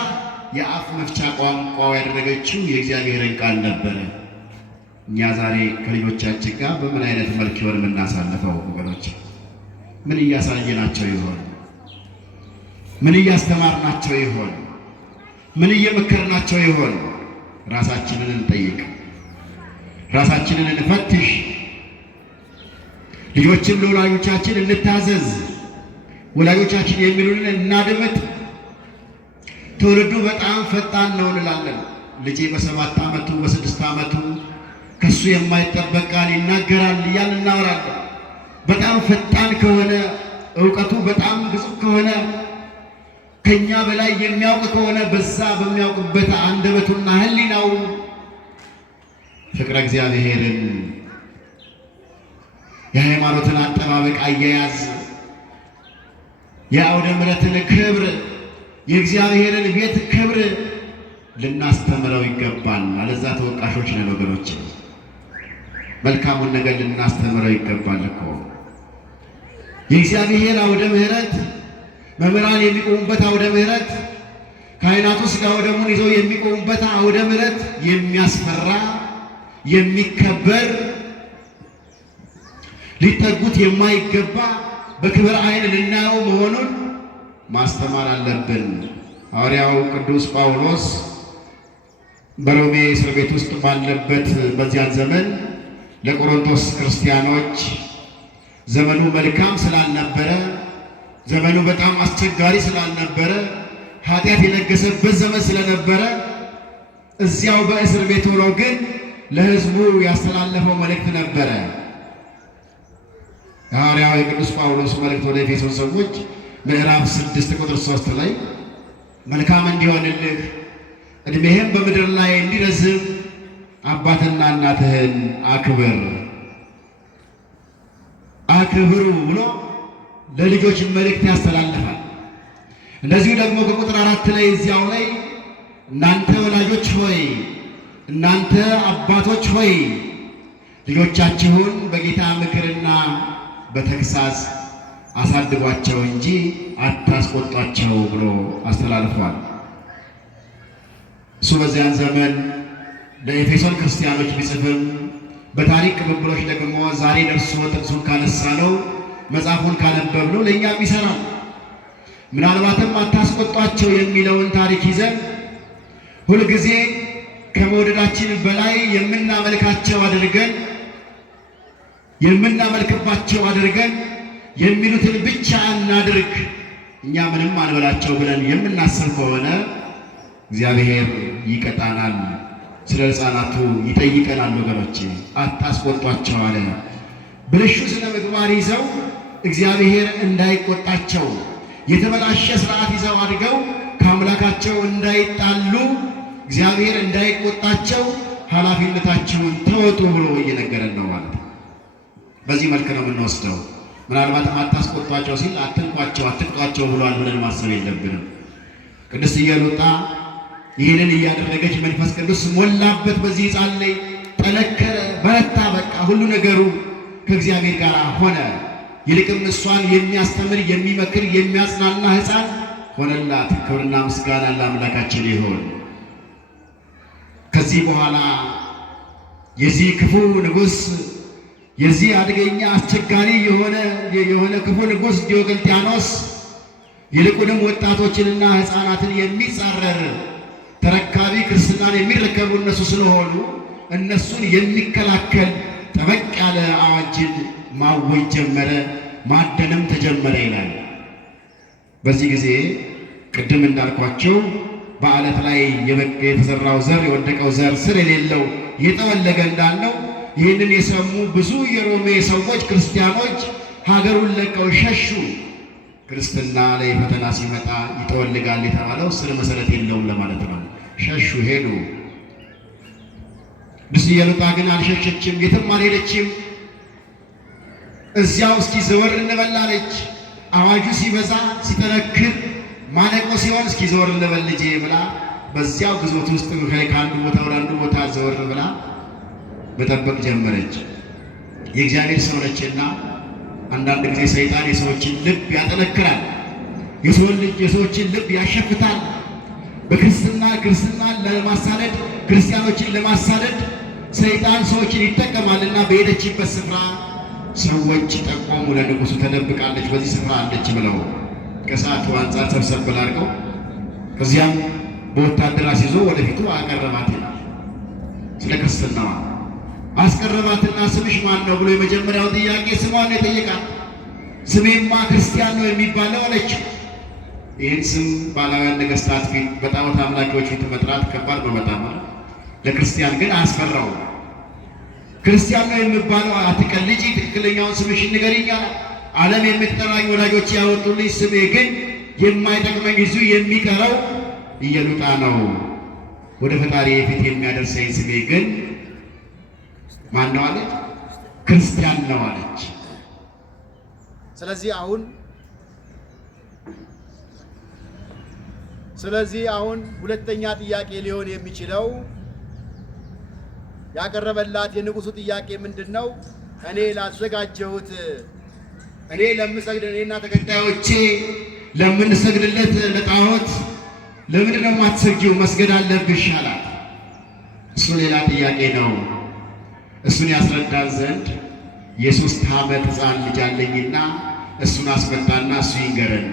የአፍ መፍቻ ቋንቋው ያደረገችው የእግዚአብሔርን ቃል ነበረ። እኛ ዛሬ ከልጆቻችን ጋር በምን አይነት መልክ ይሆን የምናሳልፈው? ወገኖች ምን እያሳየናቸው ይሆን? ምን እያስተማርናቸው ይሆን? ምን እየመከርናቸው ይሆን? ራሳችንን እንጠይቅ፣ ራሳችንን እንፈትሽ። ልጆችን ለወላጆቻችን እንታዘዝ፣ ወላጆቻችን የሚሉንን እናድምጥ። ትውልዱ በጣም ፈጣን ነው እንላለን። ልጄ በ7 ዓመቱ በ6 ዓመቱ ከሱ የማይጠበቅ ቃል ይናገራል እያልን እናወራለን። በጣም ፈጣን ከሆነ እውቀቱ በጣም ግዙፍ ከሆነ ከኛ በላይ የሚያውቅ ከሆነ በዛ በሚያውቅበት አንደበቱና ሕሊናው ፍቅረ እግዚአብሔርን የሃይማኖትን አጠባበቅ አያያዝ የአውደ ምሕረትን ክብር የእግዚአብሔርን ቤት ክብር ልናስተምረው ይገባል። አለዛ ተወቃሾች ነን ወገኖች። መልካሙን ነገር ልናስተምረው ይገባል እኮ። የእግዚአብሔር አውደ ምሕረት መምህራን የሚቆሙበት አውደ ምሕረት ካህናቱ ሥጋ ወደሙን ይዘው የሚቆሙበት አውደ ምሕረት የሚያስፈራ የሚከበር ሊጠጉት የማይገባ በክብር ዓይን ልናየው መሆኑን ማስተማር አለብን። ሐዋርያው ቅዱስ ጳውሎስ በሮሜ እስር ቤት ውስጥ ባለበት በዚያን ዘመን ለቆሮንቶስ ክርስቲያኖች ዘመኑ መልካም ስላልነበረ፣ ዘመኑ በጣም አስቸጋሪ ስላልነበረ፣ ኃጢአት የነገሰበት ዘመን ስለነበረ እዚያው በእስር ቤት ሆኖ ግን ለሕዝቡ ያስተላለፈው መልእክት ነበረ። የሐዋርያው የቅዱስ ጳውሎስ መልእክት ወደ ኤፌሶን ሰዎች ምዕራፍ 6 ቁጥር 3 ላይ መልካም እንዲሆንልህ ዕድሜህም በምድር ላይ እንዲረዝም አባትና እናትህን አክብሩ ብሎ ለልጆች መልእክት ያስተላልፋል። እንደዚሁ ደግሞ ከቁጥር 4 ላይ እዚያው ላይ እናንተ ወላጆች ሆይ፣ እናንተ አባቶች ሆይ ልጆቻችሁን በጌታ ምክርና በተግሣጽ አሳድጓቸው እንጂ አታስቆጧቸው ብሎ አስተላልፏል። እሱ በዚያን ዘመን ለኤፌሶን ክርስቲያኖች ቢጽፍም በታሪክ ቅብብሎች ደግሞ ዛሬ ደርሶ ጥቅሱን ካነሳ ነው መጽሐፉን ካነበብነው ለእኛም ይሰራል። ምናልባትም አታስቆጧቸው የሚለውን ታሪክ ይዘን ሁልጊዜ ከመውደዳችን በላይ የምናመልክባቸው አድርገን የሚሉትን ብቻ እናድርግ፣ እኛ ምንም አንበላቸው ብለን የምናስብ ከሆነ እግዚአብሔር ይቀጣናል፣ ስለ ሕፃናቱ ይጠይቀናል። ወገኖቼ አታስቆጧቸው አለ። ብልሹ ስነ ምግባር ይዘው እግዚአብሔር እንዳይቆጣቸው፣ የተበላሸ ስርዓት ይዘው አድገው ከአምላካቸው እንዳይጣሉ፣ እግዚአብሔር እንዳይቆጣቸው ኃላፊነታችሁን ተወጡ ብሎ እየነገረን ነው ማለት ነው። በዚህ መልክ ነው የምንወስደው። ምናልባትም አታስቆጧቸው ሲል አትንቋቸው፣ አትቅጧቸው ብሏል ብለን ማሰብ የለብንም። ቅድስት ኢየሉጣ ይህንን እያደረገች መንፈስ ቅዱስ ሞላበት በዚህ ሕፃን ላይ፣ ጠነከረ፣ በረታ። በቃ ሁሉ ነገሩ ከእግዚአብሔር ጋር ሆነ። ይልቅም እሷን የሚያስተምር የሚመክር የሚያጽናና ሕፃን ሆነላት። ክብርና ምስጋና ለአምላካችን ይሁን። ከዚህ በኋላ የዚህ ክፉ ንጉሥ የዚህ አደገኛ አስቸጋሪ የሆነ ክፉ ንጉሥ ዲዮቅልጥያኖስ ይልቁንም ወጣቶችንና ሕፃናትን የሚጻረር ተረካቢ ክርስትናን የሚረከቡ እነሱ ስለሆኑ እነሱን የሚከላከል ጠበቅ ያለ አዋጅን ማወጅ ጀመረ፣ ማደንም ተጀመረ ይላል። በዚህ ጊዜ ቅድም እንዳልኳቸው በዓለት ላይ የተዘራው ዘር የወደቀው ዘር ስር የሌለው የጠወለገ እንዳለው ይህንን የሰሙ ብዙ የሮሜ ሰዎች ክርስቲያኖች ሀገሩን ለቀው ሸሹ። ክርስትና ላይ ፈተና ሲመጣ ይጠወልጋል የተባለው ስር መሰረት የለውም ለማለት ነው። ሸሹ፣ ሄዱ። ቅድስት ኢየሉጣ ግን አልሸሸችም፣ የትም አልሄደችም። እዚያው እስኪ ዘወር እንበል አለች። አዋጁ ሲበዛ ሲጠነክር ማነቆ ሲሆን እስኪ ዘወር እንበል ልጄ ብላ በዚያው ግዞት ውስጥ ከአንዱ ቦታ ወደ አንዱ ቦታ ዘወር ብላ መጠበቅ ጀመረች። የእግዚአብሔር ሰው ነችና አንዳንድ ጊዜ ሰይጣን የሰዎችን ልብ ያጠነክራል፣ የሰዎችን ልብ ያሸፍታል። ክርስትናን ለማሳደድ ክርስቲያኖችን ለማሳደድ ሰይጣን ሰዎችን ይጠቀማልና በሄደችበት ስፍራ ሰዎች ጠቆሙ፣ ለንጉሡ ተደብቃለች በዚህ ስፍራ አለች ብለው ከሰዓቱ አንጻር ሰብሰብ ብለው አድርገው ከዚያም በወታደር አስይዞ ወደፊቱ አቀረባት ይላል። ስለ ክርስትናዋ አስቀረባትና ስምሽ ማን ነው ብሎ የመጀመሪያውን ጥያቄ ስሟን የጠየቃት። ስሜማ ክርስቲያን ነው የሚባለው አለችው። ይህን ስም ባላውያን ነገሥታት ፊት በጣዖት አምላኪዎች ፊት መጥራት ከባድ በመጣም ለክርስቲያን ግን አያስፈራው። ክርስቲያን ነው የሚባለው አትቀልጂ፣ ትክክለኛውን ስምሽ ንገሪኝ አላት። ዓለም የምትጠራኝ ወዳጆች ያወጡልኝ ስሜ ግን የማይጠቅመኝ ብዙ የሚቀረው ኢየሉጣ ነው። ወደ ፈጣሪ ፊት የሚያደርሰኝ ስሜ ግን ማን ነው አለች? ክርስቲያን ነው አለች። ስለዚህ አሁን ሁለተኛ ጥያቄ ሊሆን የሚችለው ያቀረበላት የንጉሡ ጥያቄ ምንድን ነው? እኔ ላዘጋጀሁት እኔ ለምሰግድ እኔና ተከታዮቼ ለምንሰግድለት ለጣዖት ለምንድን ነው የማትሰግጂው? መስገድ አለብሽ አላት። እሱ ሌላ ጥያቄ ነው። እሱን ያስረዳን ዘንድ የ3 ዓመት ሕፃን ልጅ አለኝና እሱን አስመጣና እሱ ይንገረን፣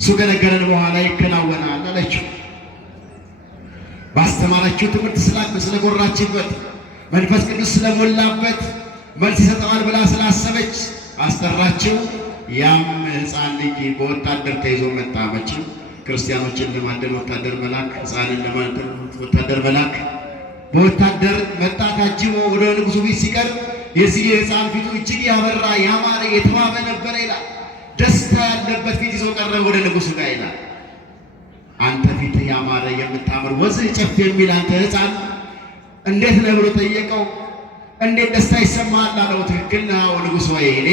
እሱ ከነገረን በኋላ ይከናወናል አለችው። ባስተማረችው ትምህርት ስለጎራችበት መንፈስ ቅዱስ ስለሞላበት መልስ ይሰጠዋል ብላ ስላሰበች አስጠራችው። ያም ሕፃን ልጅ በወታደር ተይዞ መጣ። መቼም ክርስቲያኖችን ለማደን ወታደር መላክ፣ ሕፃንን ለማደን ወታደር መላክ። በወታደር መጣ ታጅቦ ወደ ንጉሡ ፊት ሲቀርብ የዚህ የሕፃን ፊቱ እጅግ ያበራ ያማረ የተዋበ ነበረ ይላል። ደስታ ያለበት ፊት ይዞ ቀረበ ወደ ንጉሡ ጋር ይላል። አንተ ፊት ያማረ የምታምር ወዝህ ጨፍ የሚል አንተ ሕፃን እንዴት ነህ ብሎ ጠየቀው። እንዴት ደስታ ይሰማሃል አለው። ትክክል ነው ንጉሥ ሆይ፣ እኔ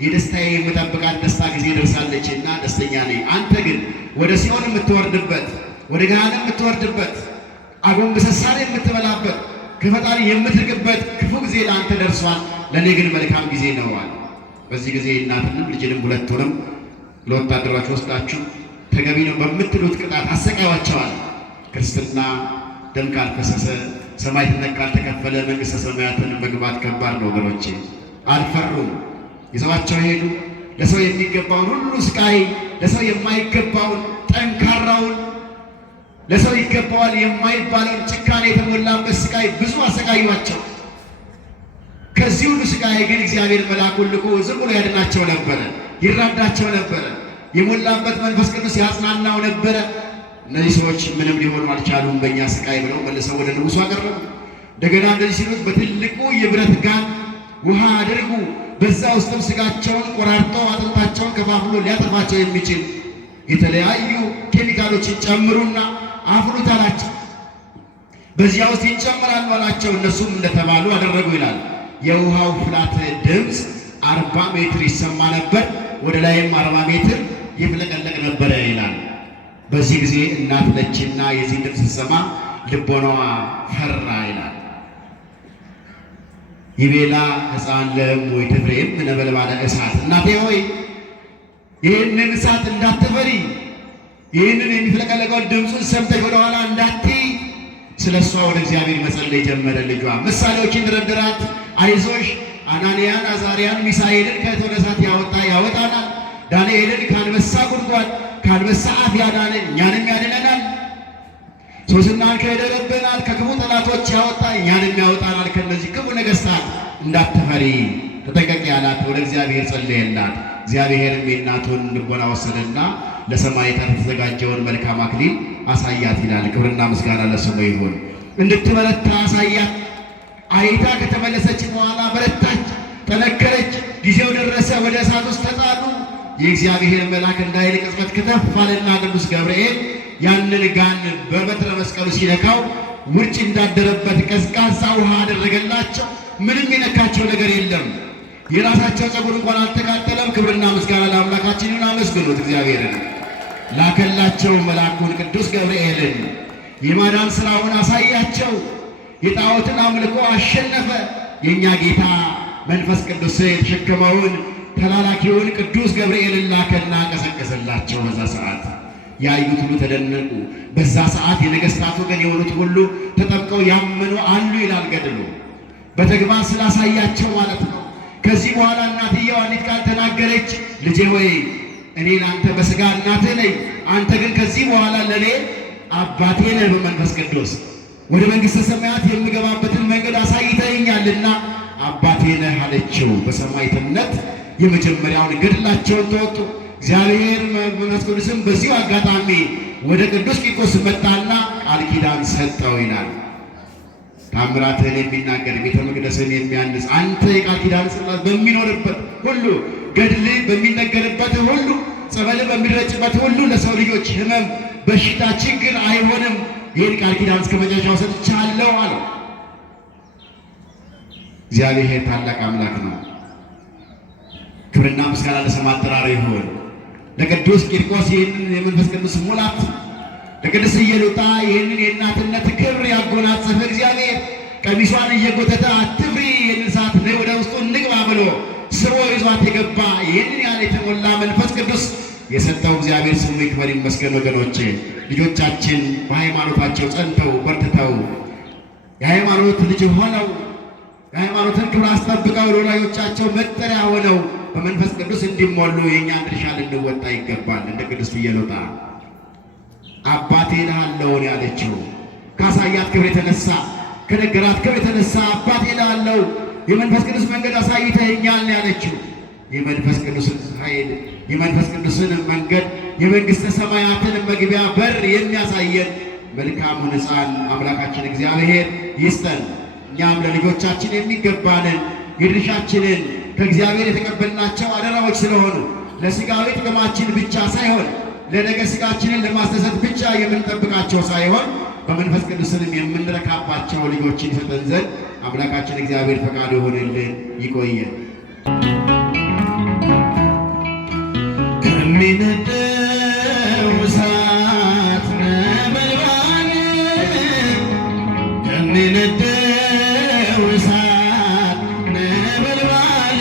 የደስታዬ የምጠብቃት ደስታ ጊዜ ደርሳለችና ደስተኛ ነኝ። አንተ ግን ወደ ሲኦል የምትወርድበት ወደ ገሃነም የምትወርድበት አጎንብሰህ ሳር የምትበላበት ከፈጣሪ የምትርቅበት ክፉ ጊዜ ለአንተ ደርሷል፣ ለእኔ ግን መልካም ጊዜ ነው አለ። በዚህ ጊዜ እናትንም ልጅንም ሁለቱንም ለወታደሮች ወስዳችሁ ተገቢ ነው በምትሉት ቅጣት አሰቃያቸዋል። ክርስትና ደም ካልፈሰሰ ሰማዕትነት ካልተከፈለ መንግሥተ ሰማያትን መግባት ከባድ ነው ወገኖቼ። አልፈሩም፣ ይዘዋቸው ሄዱ። ለሰው የሚገባውን ሁሉ ስቃይ፣ ለሰው የማይገባውን ጠንካራውን፣ ለሰው ይገባዋል የማይባለውን ጭካኔ የተሞላበት ስቃይ ብዙ አሰቃዩአቸው። ከዚህ ሁሉ ስቃይ ግን እግዚአብሔር መልአኩን ልኮ ዝም ብሎ ያድናቸው ነበረ፣ ይራዳቸው ነበረ። የሞላበት መንፈስ ቅዱስ ያጽናናው ነበረ። እነዚህ ሰዎች ምንም ሊሆኑ አልቻሉም በእኛ ስቃይ ብለው መልሰው ወደ ንጉሡ አቀረቡ። እንደገና እንደዚህ ሲሉት በትልቁ የብረት ጋን ውሃ አድርጉ፣ በዛ ውስጥም ስጋቸውን ቆራርጠው አጥንታቸውን ከፋፍሎ ሊያጠፋቸው የሚችል የተለያዩ ኬሚካሎችን ጨምሩና አፍሉት አላቸው። በዚያ ውስጥ ይጨመራሉ አላቸው። እነሱም እንደተባሉ አደረጉ ይላል። የውሃው ፍላት ድምፅ 40 ሜትር ይሰማ ነበር፣ ወደ ላይም 40 ሜትር ይፍለቀለቅ ነበረ ይላል። በዚህ ጊዜ እናት ነችና የዚህ ድምፅ ስትሰማ ልቦናዋ ፈራ ይላል። ይቤላ ሕፃን ለእሙ ትፍሬም ነበልባለ እሳት፣ እናቴ ሆይ ይህንን እሳት እንዳትፈሪ፣ ይህንን የሚፍለቀለቀውን ድምፁን ሰምተሽ ወደኋላ እንዳትይ። ስለ እሷ ወደ እግዚአብሔር መጸለይ ጀመረ። ልጇ ምሳሌዎችን ድረድራት፣ አይዞሽ አናንያን አዛርያን ሚሳኤልን ከእቶነ እሳት ያወጣናል፣ ዳንኤልን ከአንበሳ ጉድጓድ ከአንበሳ አፍ ያዳነ እኛንም ያድነናል፣ ሶስናን ከደረበናል ከክፉ ጠላቶች ያወጣ እኛንም ያወጣናል ከእነዚህ ክፉ ነገሥታት፣ እንዳትፈሪ ተጠንቀቂ አላት። ወደ እግዚአብሔር ጸለየላት። እግዚአብሔርም የእናቱን ልቦና ወሰደና ለሰማዕታት የተዘጋጀውን መልካም አክሊል አሳያት ይላል። ክብርና ምስጋና ለስሙ ይሁን። እንድትበረታ አሳያት። አይታ ከተመለሰች በኋላ በረታች፣ ጠነከረች። ጊዜው ደረሰ። ወደ እሳት ውስጥ ተጣሉ። የእግዚአብሔር መልአክ እንዳይል ቅጽበት ከተፍ አለና ቅዱስ ገብርኤል ያንን ጋን በበትረ መስቀሉ ሲነካው ውርጭ እንዳደረበት ቀዝቃዛ ውሃ አደረገላቸው። ምንም የነካቸው ነገር የለም። የራሳቸው ፀጉር እንኳን አልተቃጠለም። ክብርና ምስጋና ለአምላካችን ይሁን። አመስግኑት እግዚአብሔርን። ላከላቸው መልአኩን ቅዱስ ገብርኤልን። የማዳን ሥራውን አሳያቸው። የጣዖትን አምልኮ አሸነፈ። የእኛ ጌታ መንፈስ ቅዱስ የተሸከመውን ተላላኪውን ቅዱስ ገብርኤልን ላከና ቀሰቀሰላቸው። በዛ ሰዓት ያዩት ሁሉ ተደነቁ። በዛ ሰዓት የነገሥታት ወገን የሆኑት ሁሉ ተጠምቀው ያመኑ አሉ ይላል ገድሉ። በተግባር ስላሳያቸው ማለት ነው። ከዚህ በኋላ እናትየው አንዲት ቃል ተናገረች። ልጄ ሆይ እኔ ለአንተ በሥጋ እናትህ ነኝ፣ አንተ ግን ከዚህ በኋላ ለእኔ አባቴ ነህ በመንፈስ ቅዱስ። ወደ መንግሥተ ሰማያት የምገባበትን መንገድ አሳይተኸኛልና አባቴ ነህ አለችው። በሰማዕትነት የመጀመሪያውን ገድላቸውን ተወጡ። እግዚአብሔር መንፈስ ቅዱስም በዚሁ አጋጣሚ ወደ ቅዱስ ቂርቆስ መጣና ቃል ኪዳን ሰጠው ይላል። ታምራትህን የሚናገር ቤተ መቅደስን የሚያንጽ አንተ የቃል ኪዳን ጽላት በሚኖርበት ሁሉ፣ ገድል በሚነገርበት ሁሉ፣ ጸበል በሚረጭበት ሁሉ ለሰው ልጆች ሕመም፣ በሽታ፣ ችግር አይሆንም። ይህን ቃል ኪዳን እስከ መጨረሻው ሰጥቻለሁ አለው። እግዚአብሔር ታላቅ አምላክ ነው። ክብርና ምስጋና ለስሙ አጠራር ይሁን። ለቅዱስ ቂርቆስ ይህንን የመንፈስ ቅዱስ ሙላት፣ ለቅድስት ኢየሉጣ ይህንን የእናትነት ክብር ያጎናጸፈ እግዚአብሔር ቀሚሷን እየጎተተ አትፍሪ፣ ይህንን ሰዓት ነይ ወደ ውስጡ እንግባ ብሎ ስቦ ይዟት የገባ ይህንን ያህል የተሞላ መንፈስ ቅዱስ የሰጠው እግዚአብሔር ስሙ ይክበር ይመስገን። ወገኖቼ ልጆቻችን በሃይማኖታቸው ጸንተው በርትተው የሃይማኖት ልጅ ሆነው የሃይማኖትን ክብር አስጠብቀው ለወላጆቻቸው መጠሪያ ሆነው በመንፈስ ቅዱስ እንዲሞሉ የእኛን ድርሻ ልንወጣ ይገባል። እንደ ቅድስት ኢየሉጣ አባቴ እልሃለሁ ያለችው ካሳያት ክብር የተነሳ ከነገራት ክብር የተነሳ አባቴ እልሃለሁ የመንፈስ ቅዱስ መንገድ አሳይተኸኛል ያለችው የመንፈስ ቅዱስን ኃይል የመንፈስ ቅዱስን መንገድ የመንግሥተ ሰማያትን መግቢያ በር የሚያሳየን መልካሙን ሕፃን አምላካችን እግዚአብሔር ይስጠን። እኛም ለልጆቻችን የሚገባንን የድርሻችንን ከእግዚአብሔር የተቀበልናቸው አደራዎች ስለሆኑ ለሥጋዊ ጥቅማችን ብቻ ሳይሆን ለነገ ሥጋችንን ለማስደሰት ብቻ የምንጠብቃቸው ሳይሆን በመንፈስ ቅዱስንም የምንረካባቸው ልጆችን ይሰጠን ዘንድ አምላካችን እግዚአብሔር ፈቃዱ ይሆንልን። ይቆየን። ከሚነደው እሳት ነበልባል ከሚነደው እሳት ነበልባል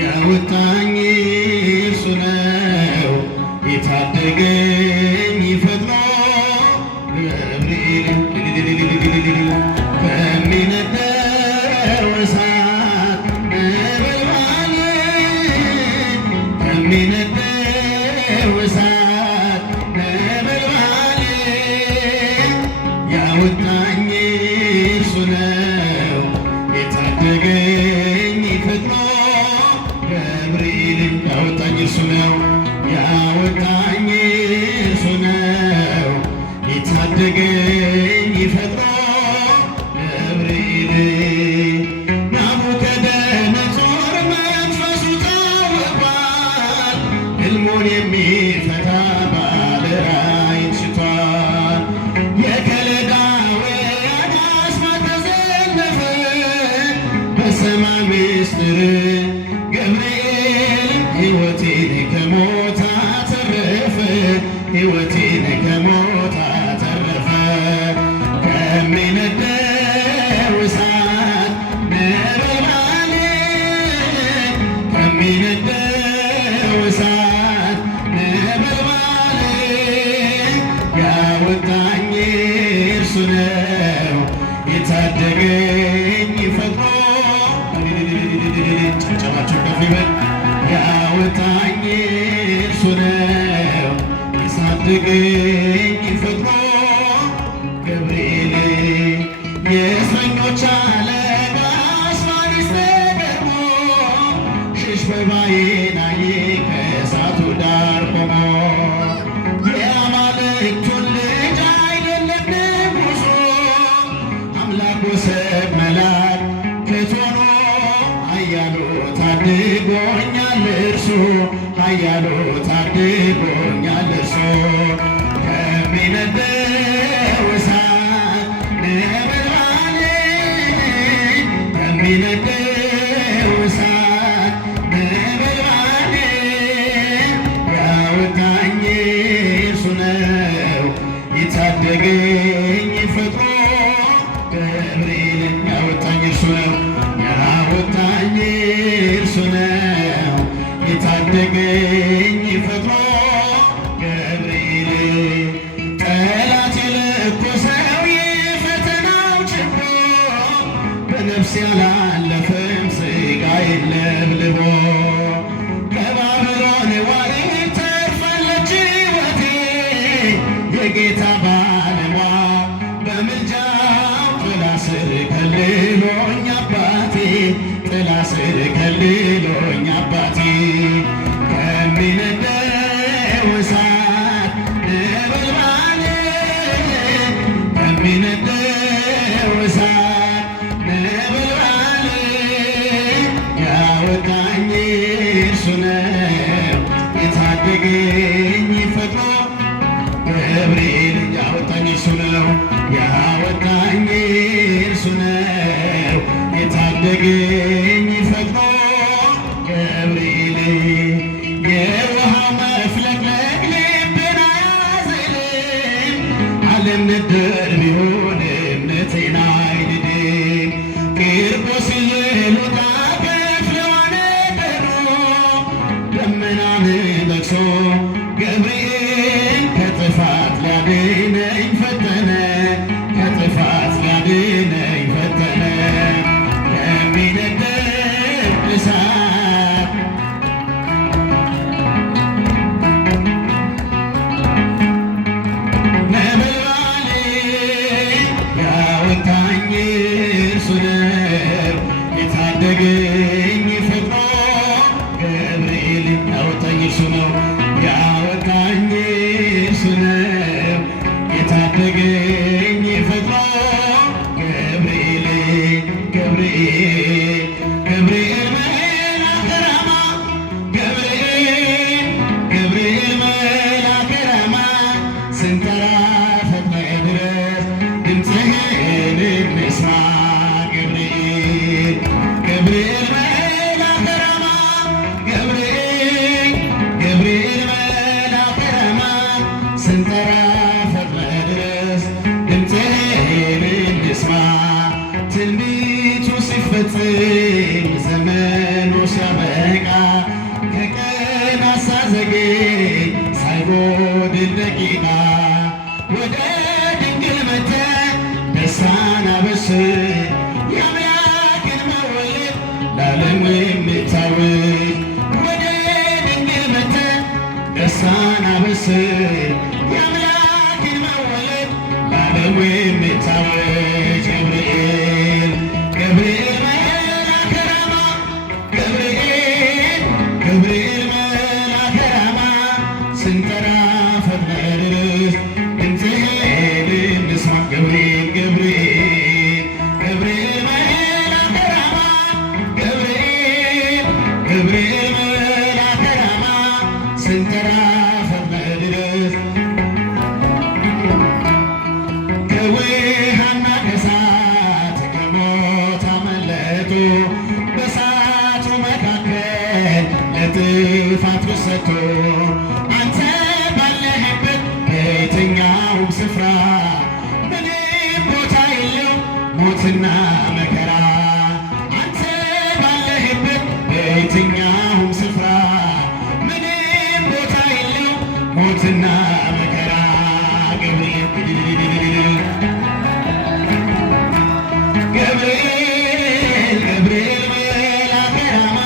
ያወጣኝ እርሱ ነው የታደገኝ ፈጥኖ ገብርኤል ከሚነደው እሳት ነበልባል ከሚነደው እሳት ነበልባል ያወጣኝ እርሱ ነው የታደገኝ ፈጥኖ ገብርኤል ያወጣኝ እርሱ ነው ያወጣኝ እርሱ ነው የታደገኝ ፈጥኖ ገብርኤል ናቡከደነፆር መንፈሱ ታውቋል ሕልሙን የሚፈታ ባለ ራእይን ሽቷል የከለዳውያን አስማት ተዘለፈ በሰማይ ምስጢር ገብርኤል ሕይወቴን ከሞት አተረፈ ሕይወቴን ከሞት አተረፈ ከሚነደው እሳት ነበልባል ከሚነደው እሳት ነበልባል ያወጣኝ እርሱ ነው የታደገኝ ፈጥኖ ጭብጨባቸው ከፍ ይበል ያወጣኝ እርሱ ነው የታደገኝ ፈጥኖ ገብርኤል የእስረኞች አለቃ አስማሪስ ተገርሞ ሽሽ በባዬን አየ ከእሳቱ ዳር ቆሞ የአማልክት ኃያሉ ታድጎኛል እርሱ ኃያሉ ታድጎኛል እርሱ ከሚነደው እሳት ነበልባል ከሚነደው እሳት ነበልባል ያወጣኝ እርሱ ነው የታደገኝ ፈጥኖ ገብርኤልን ያወጣኝ እርሱ ነው ያወጣኝ እርሱ ነው የታደገኝ ፈጥኖ ገብርኤል ጠላት የለኮሰው የፈተናው ችቦ በነፍስ ያላለፈም ሥጋዬን ለብልቦ ከባቢሎን ዋሪት ተርፋለች ሕይወቴ የጌታ ባለሟ በምልጃው ጥላ ስር ከልሎኝ አባቴ ጥላ ስር ከልሎኝ አባቴ ከሚነደው እሳት ነበልባል ከሚነደው እሳት ነበልባል ያወጣኝ እርሱ ነው የታደገኝ ፈጥኖ ገብርኤል ያወጣኝ እርሱ ነው ያወጣኝ እርሱ ነው የታደገኝ ፈጥኖ ገብርኤል የውሃው መፍለቅለቅ ልቤን አያዝልም አልነደር ቢሆን እምነቴን አይንድም ቂርቆስ ልውጣ ከፍለዋነ ደሮ ደመናን ጠቅሶ ገብርኤል ከጥፋት ሊያድነኝ ፈጠነ ከጥፋት ሊያድነኝ ፈጠነ ከሚነደው እሳት ነበልባል ያወጣኝ እርሱ ነው የታደገኝ ፈጥኖ ገብርኤል ያወጣኝ እርሱ ነው ያወጣኝ እርሱ ነው የታደገኝ ፈጥኖ ገብርኤል ገብርኤል ገብርኤል መልአከ ራማ ገብርኤል ገብርኤል መልአከ ራማ ስንጠራ ፈጥነህ ድረስ ድምፅህን እንስማ ገብርኤል ገብርኤል መልአከ ራማ ገብርኤል ገብርኤል መልአከ ራማ ስንጠራ ፈጥነህ ድረስ ድምፅህን እንስማ ትንቢቱ ሲፈጽም ዘመኑ ሲያበቃ ከቀን አሳዘገይ ሳይጎድል ደቂቃ ወደ ድንግል መጥተህ ደስታን አበስር የአምላክን መወለድ ለዓለም የምታውጅ ወደ ድንግል መጥተህ ደስታን አበስር የአምላክን መወለድ ለዓለም የምታውጅ ገብርኤል ገብርኤል መልአከ ራማ ገብርኤል ገብርኤል መልአከ ራማ ስንጠራ ፈጥነህ ድረስ ድምፅህን እንስማ ገብርኤል ገብርኤል ገብርኤል መልአከ ራማ ገብርኤል ገብርኤል መልአከ ራማ ስንጠራ ፈጥነህ ድረስ ከውሃና ከእሳት ከሞት አመለጡ በእሳቱ መካከል ለጥፋት ወሰጡ አንተ ባለህበት በየትኛውም ስፍራ ምንም ቦታ የለው ሞትና መከራ አንተ ባለህበት በየትኛውም ስፍራ ምንም ቦታ የለው ሞትና መከራ ገብርኤል ገብርኤል ገብርኤል መልአከ ራማ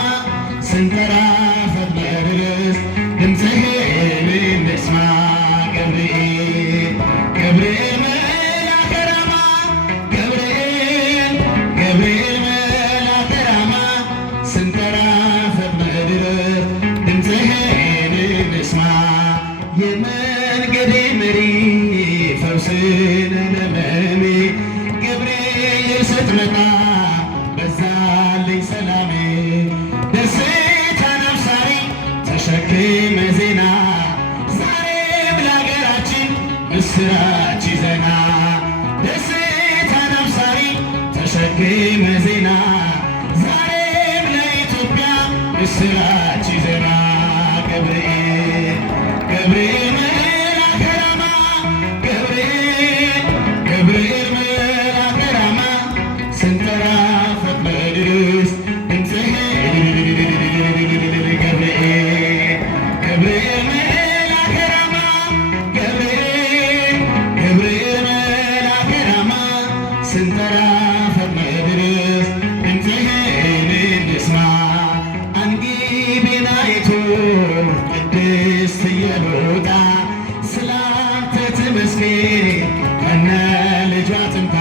ስንጠራ ፈጥነህ ድረስ ድምፅህን እንስማ ገብርኤል ገብርኤል መልአከ ራማ ገብርኤል ገብርኤል መልአከ ራማ ስንጠራ ፈጥነህ ድረስ ድምፅህን እንስማ የመንገ ጣዕመ ዜና ዛሬም ለኢትዮጵያ ምስራች ዜና ገብርኤል ገብርኤል መልአከ ራማ ገብርኤል መልአከ ራማ ስንጠራ ፈጥነህ ድረስ ድምፅህን ገብርኤል መልአከ ራማ ገብርኤል መልአከ ራማ ስንጠራ ፈጥነህ ድረስ ድምፅህን እንስማ አንጊቤናይቱ ቅድስት ኢየሉጣ ስላንተ ትመስገን ከነ ልጇ ጥንታ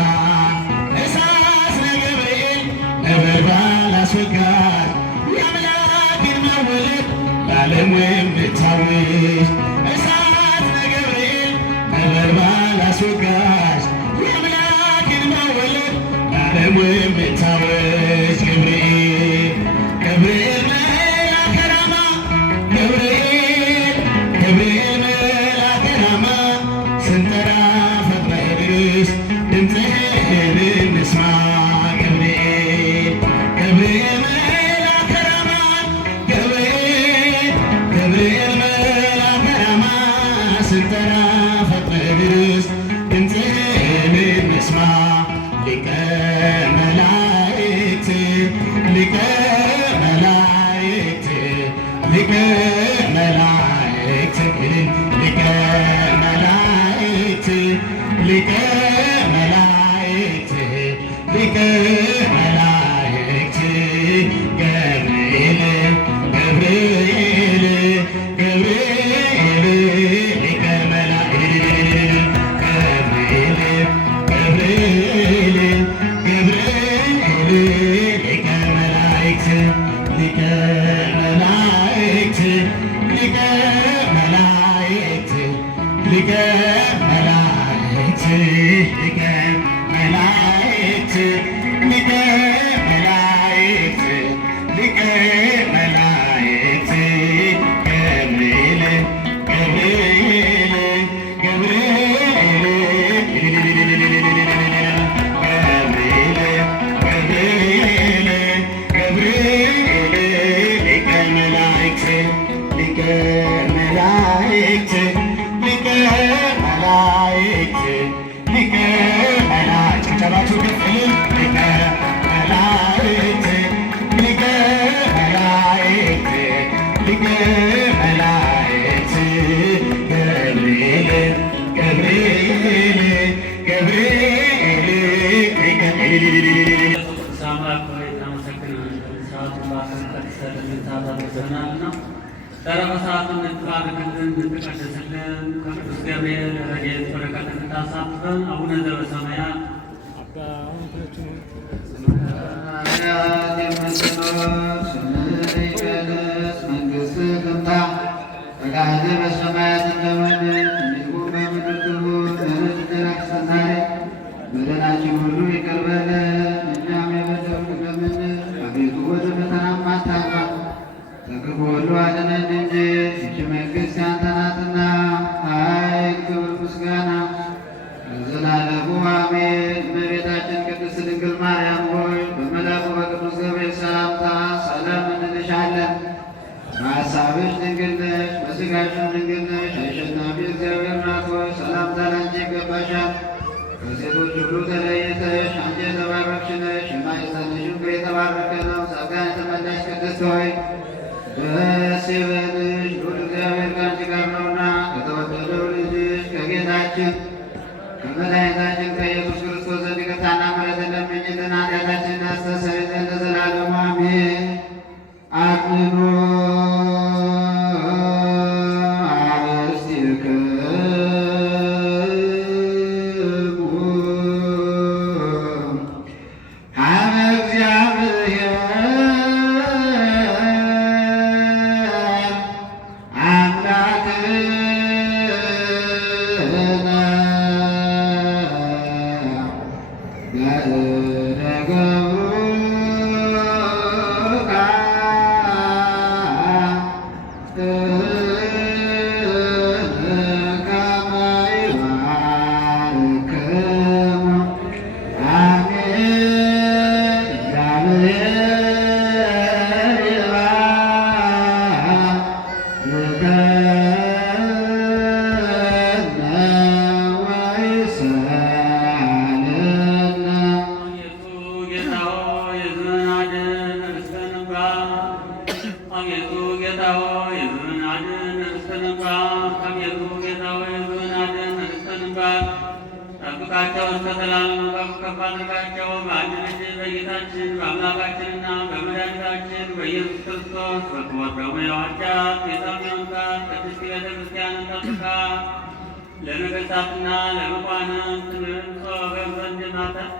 እሳት ገብርኤል ነበልባል አስወጋድ የአምላክን መወለድ ለዓለም የምታውጅ እሳት ገብርኤል ነበልባል አስወጋድ የአምላክን መወለድ ለዓለም የምታውጅ ገብርኤል መልአከ ራማ ገብርኤል መልአከ ራማ ስንጠራ ፈጥነህ ድረስ ድምፅህን እንስማ ገብርኤል መልአከ ራማ ገብርኤል መልአከ ራማ ስንጠራ ፈጥነህ ድረስ ድምፅህን እንስማ ሊቀ መላእክት ሊቀ መላእክት ሊቀ መላእክት ሊቀ መላእክት ሊቀ መላእክት ሊቀ መላእክት ገብርኤል ሊቀ መላእክት ገብርኤል ሊቀ መላእክት ሊቀ መላእክት ሊቀ መላእክት ሊቀ መላእክት ሊቀ መላእክት ሊቀ መላእክት ሊቀ መላእክት ገብርኤል ሊቀ መላእክት ሊቀ መላእክት ሊቀ መላእክት ሊቀ መላእክት ጭብጨባችሁ ከፍ ይበል። ሊቀ መላእክት ሊቀ መላእክት ሊቀ መላእክት ገብርኤል ደረመሳቱን እንድትባርክልን እንድትቀድስልን ከቅዱስ ገብርኤል ረድኤት በረከት እንድታሳትፈን አቡነ ዘበሰማያት የምትኖር ስምህ ይቀደስ መንግሥትህ ትምጣ ፈቃድህ በሰማያት እንደሆነች እንዲሁም በምድር ትሁን። የዕለት እንጀራችንን ዛሬ በደላችን ሁሉ ይቅር በለን እኛም የበደሉንን እንደምንል። አቤቱ ወደ ፈተናም አታግባን ከክፉ ሁሉ አድነን እንጂ ይህች መንግሥት ያንተ ናትና ኃይል፣ ክብር፣ ምስጋና ለዘላለሙ አሜን። እመቤታችን ቅድስት ድንግል ማርያም ሆይ በመልአኩ በቅዱስ ገብርኤል ሰላምታ ሰላም እንልሻለን። በሐሳብሽ ድንግል ነሽ፣ በሥጋሽም ድንግል ነሽ። አሸናፊ እግዚአብሔር እናት ሆይ ሰላምታ ላንቺ ይገባሻል። ከሴቶች ሁሉ ተለይተሽ አንቺ የተባረክሽ ነሽ፣ የማኅፀንሽም ፍሬ የተባረከ ነው። ጸጋን የተመላሽ ቅድስት ሆይ ደስ ይበልሽ፣ ልዑል እግዚአብሔር ከአንቺ ጋር ነውና ከተወደደው ልጅሽ ከጌታችን ከመድኃኒታችን ከኢየሱስ ክርስቶስ ዘንድ ይቅርታና ምሕረትን ለምኝልን ኃጢአታችንን ያስተሰርይ ዘንድ ለዘላለሙ አሜን። አድኅኖ አርሥቲክሙ ኀበ እግዚአብሔር አቤቱ ጌታ ሆይ ሕዝብህን አድን፣ ርስትህን ባርክ። አቤቱ ጌታ ሆይ ሕዝብህን አድን፣ ርስትህን ባርክ። ጠብቃቸው፣ እስከ ዘላለም ከፍ ከፍ አድርጋቸው። በአንድ ልጅ በጌታችን በአምላካችንና በመድኃኒታችን በኢየሱስ ክርስቶስ በክቡር ደሙ የዋጃት የሰሚሆንካት ቅድስት ቤተ ክርስቲያንን ጠብቃ ለነገሥታትና ለመኳንንት ንጹሕ ዘንድ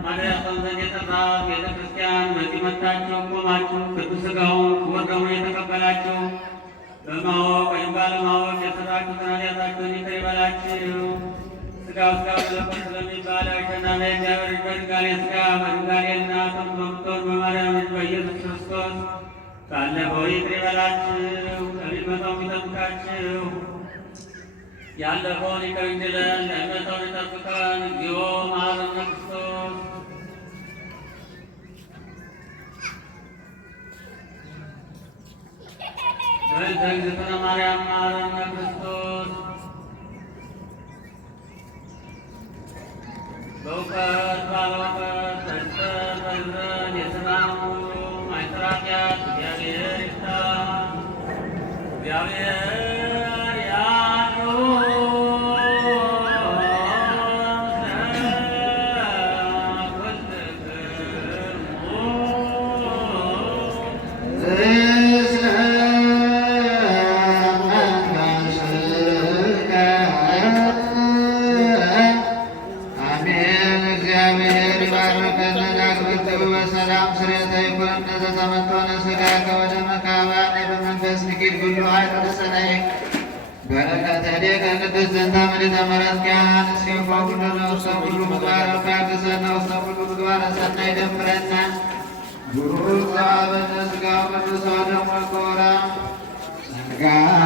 ማደሪያ ትሆን ዘንድ የጠራት ቤተ ክርስቲያን በዚህ መጥታችሁ ቆማችሁ ቅዱስ ሥጋውን ክቡር ደሙን የተቀበላችሁ በማወቅ ወይም ባለማወቅ የሠራችሁትን ኃጢአታችሁን ይቅር ይበላችሁ። ሥጋው መለኮት ስለሚባል አሸናፊ እግዚአብሔር ልጅ በድንጋሌ ሥጋ በድንጋሌ ሕሊና በምትሆን በማርያም ልጅ በኢየሱስ ክርስቶስ ባለፈው ይቅር ይበላችሁ፣ ለሚመጣውም ይጠብቃችሁ። ያለፈውን ይቅር እንዲለን ለሚመጣውን ይጠብቀን። እግዚኦ መሐረነ ክርስቶስ። በእንተ እግዝእትነ ማርያም መሐረነ ክርስቶስ። በእውቀት ባለእውቀት በስህተት በግዘት የሥራን ሁሉ ማይሰራ ኃጢአት እግዚአብሔር ይፍታ። እግዚአብሔር God.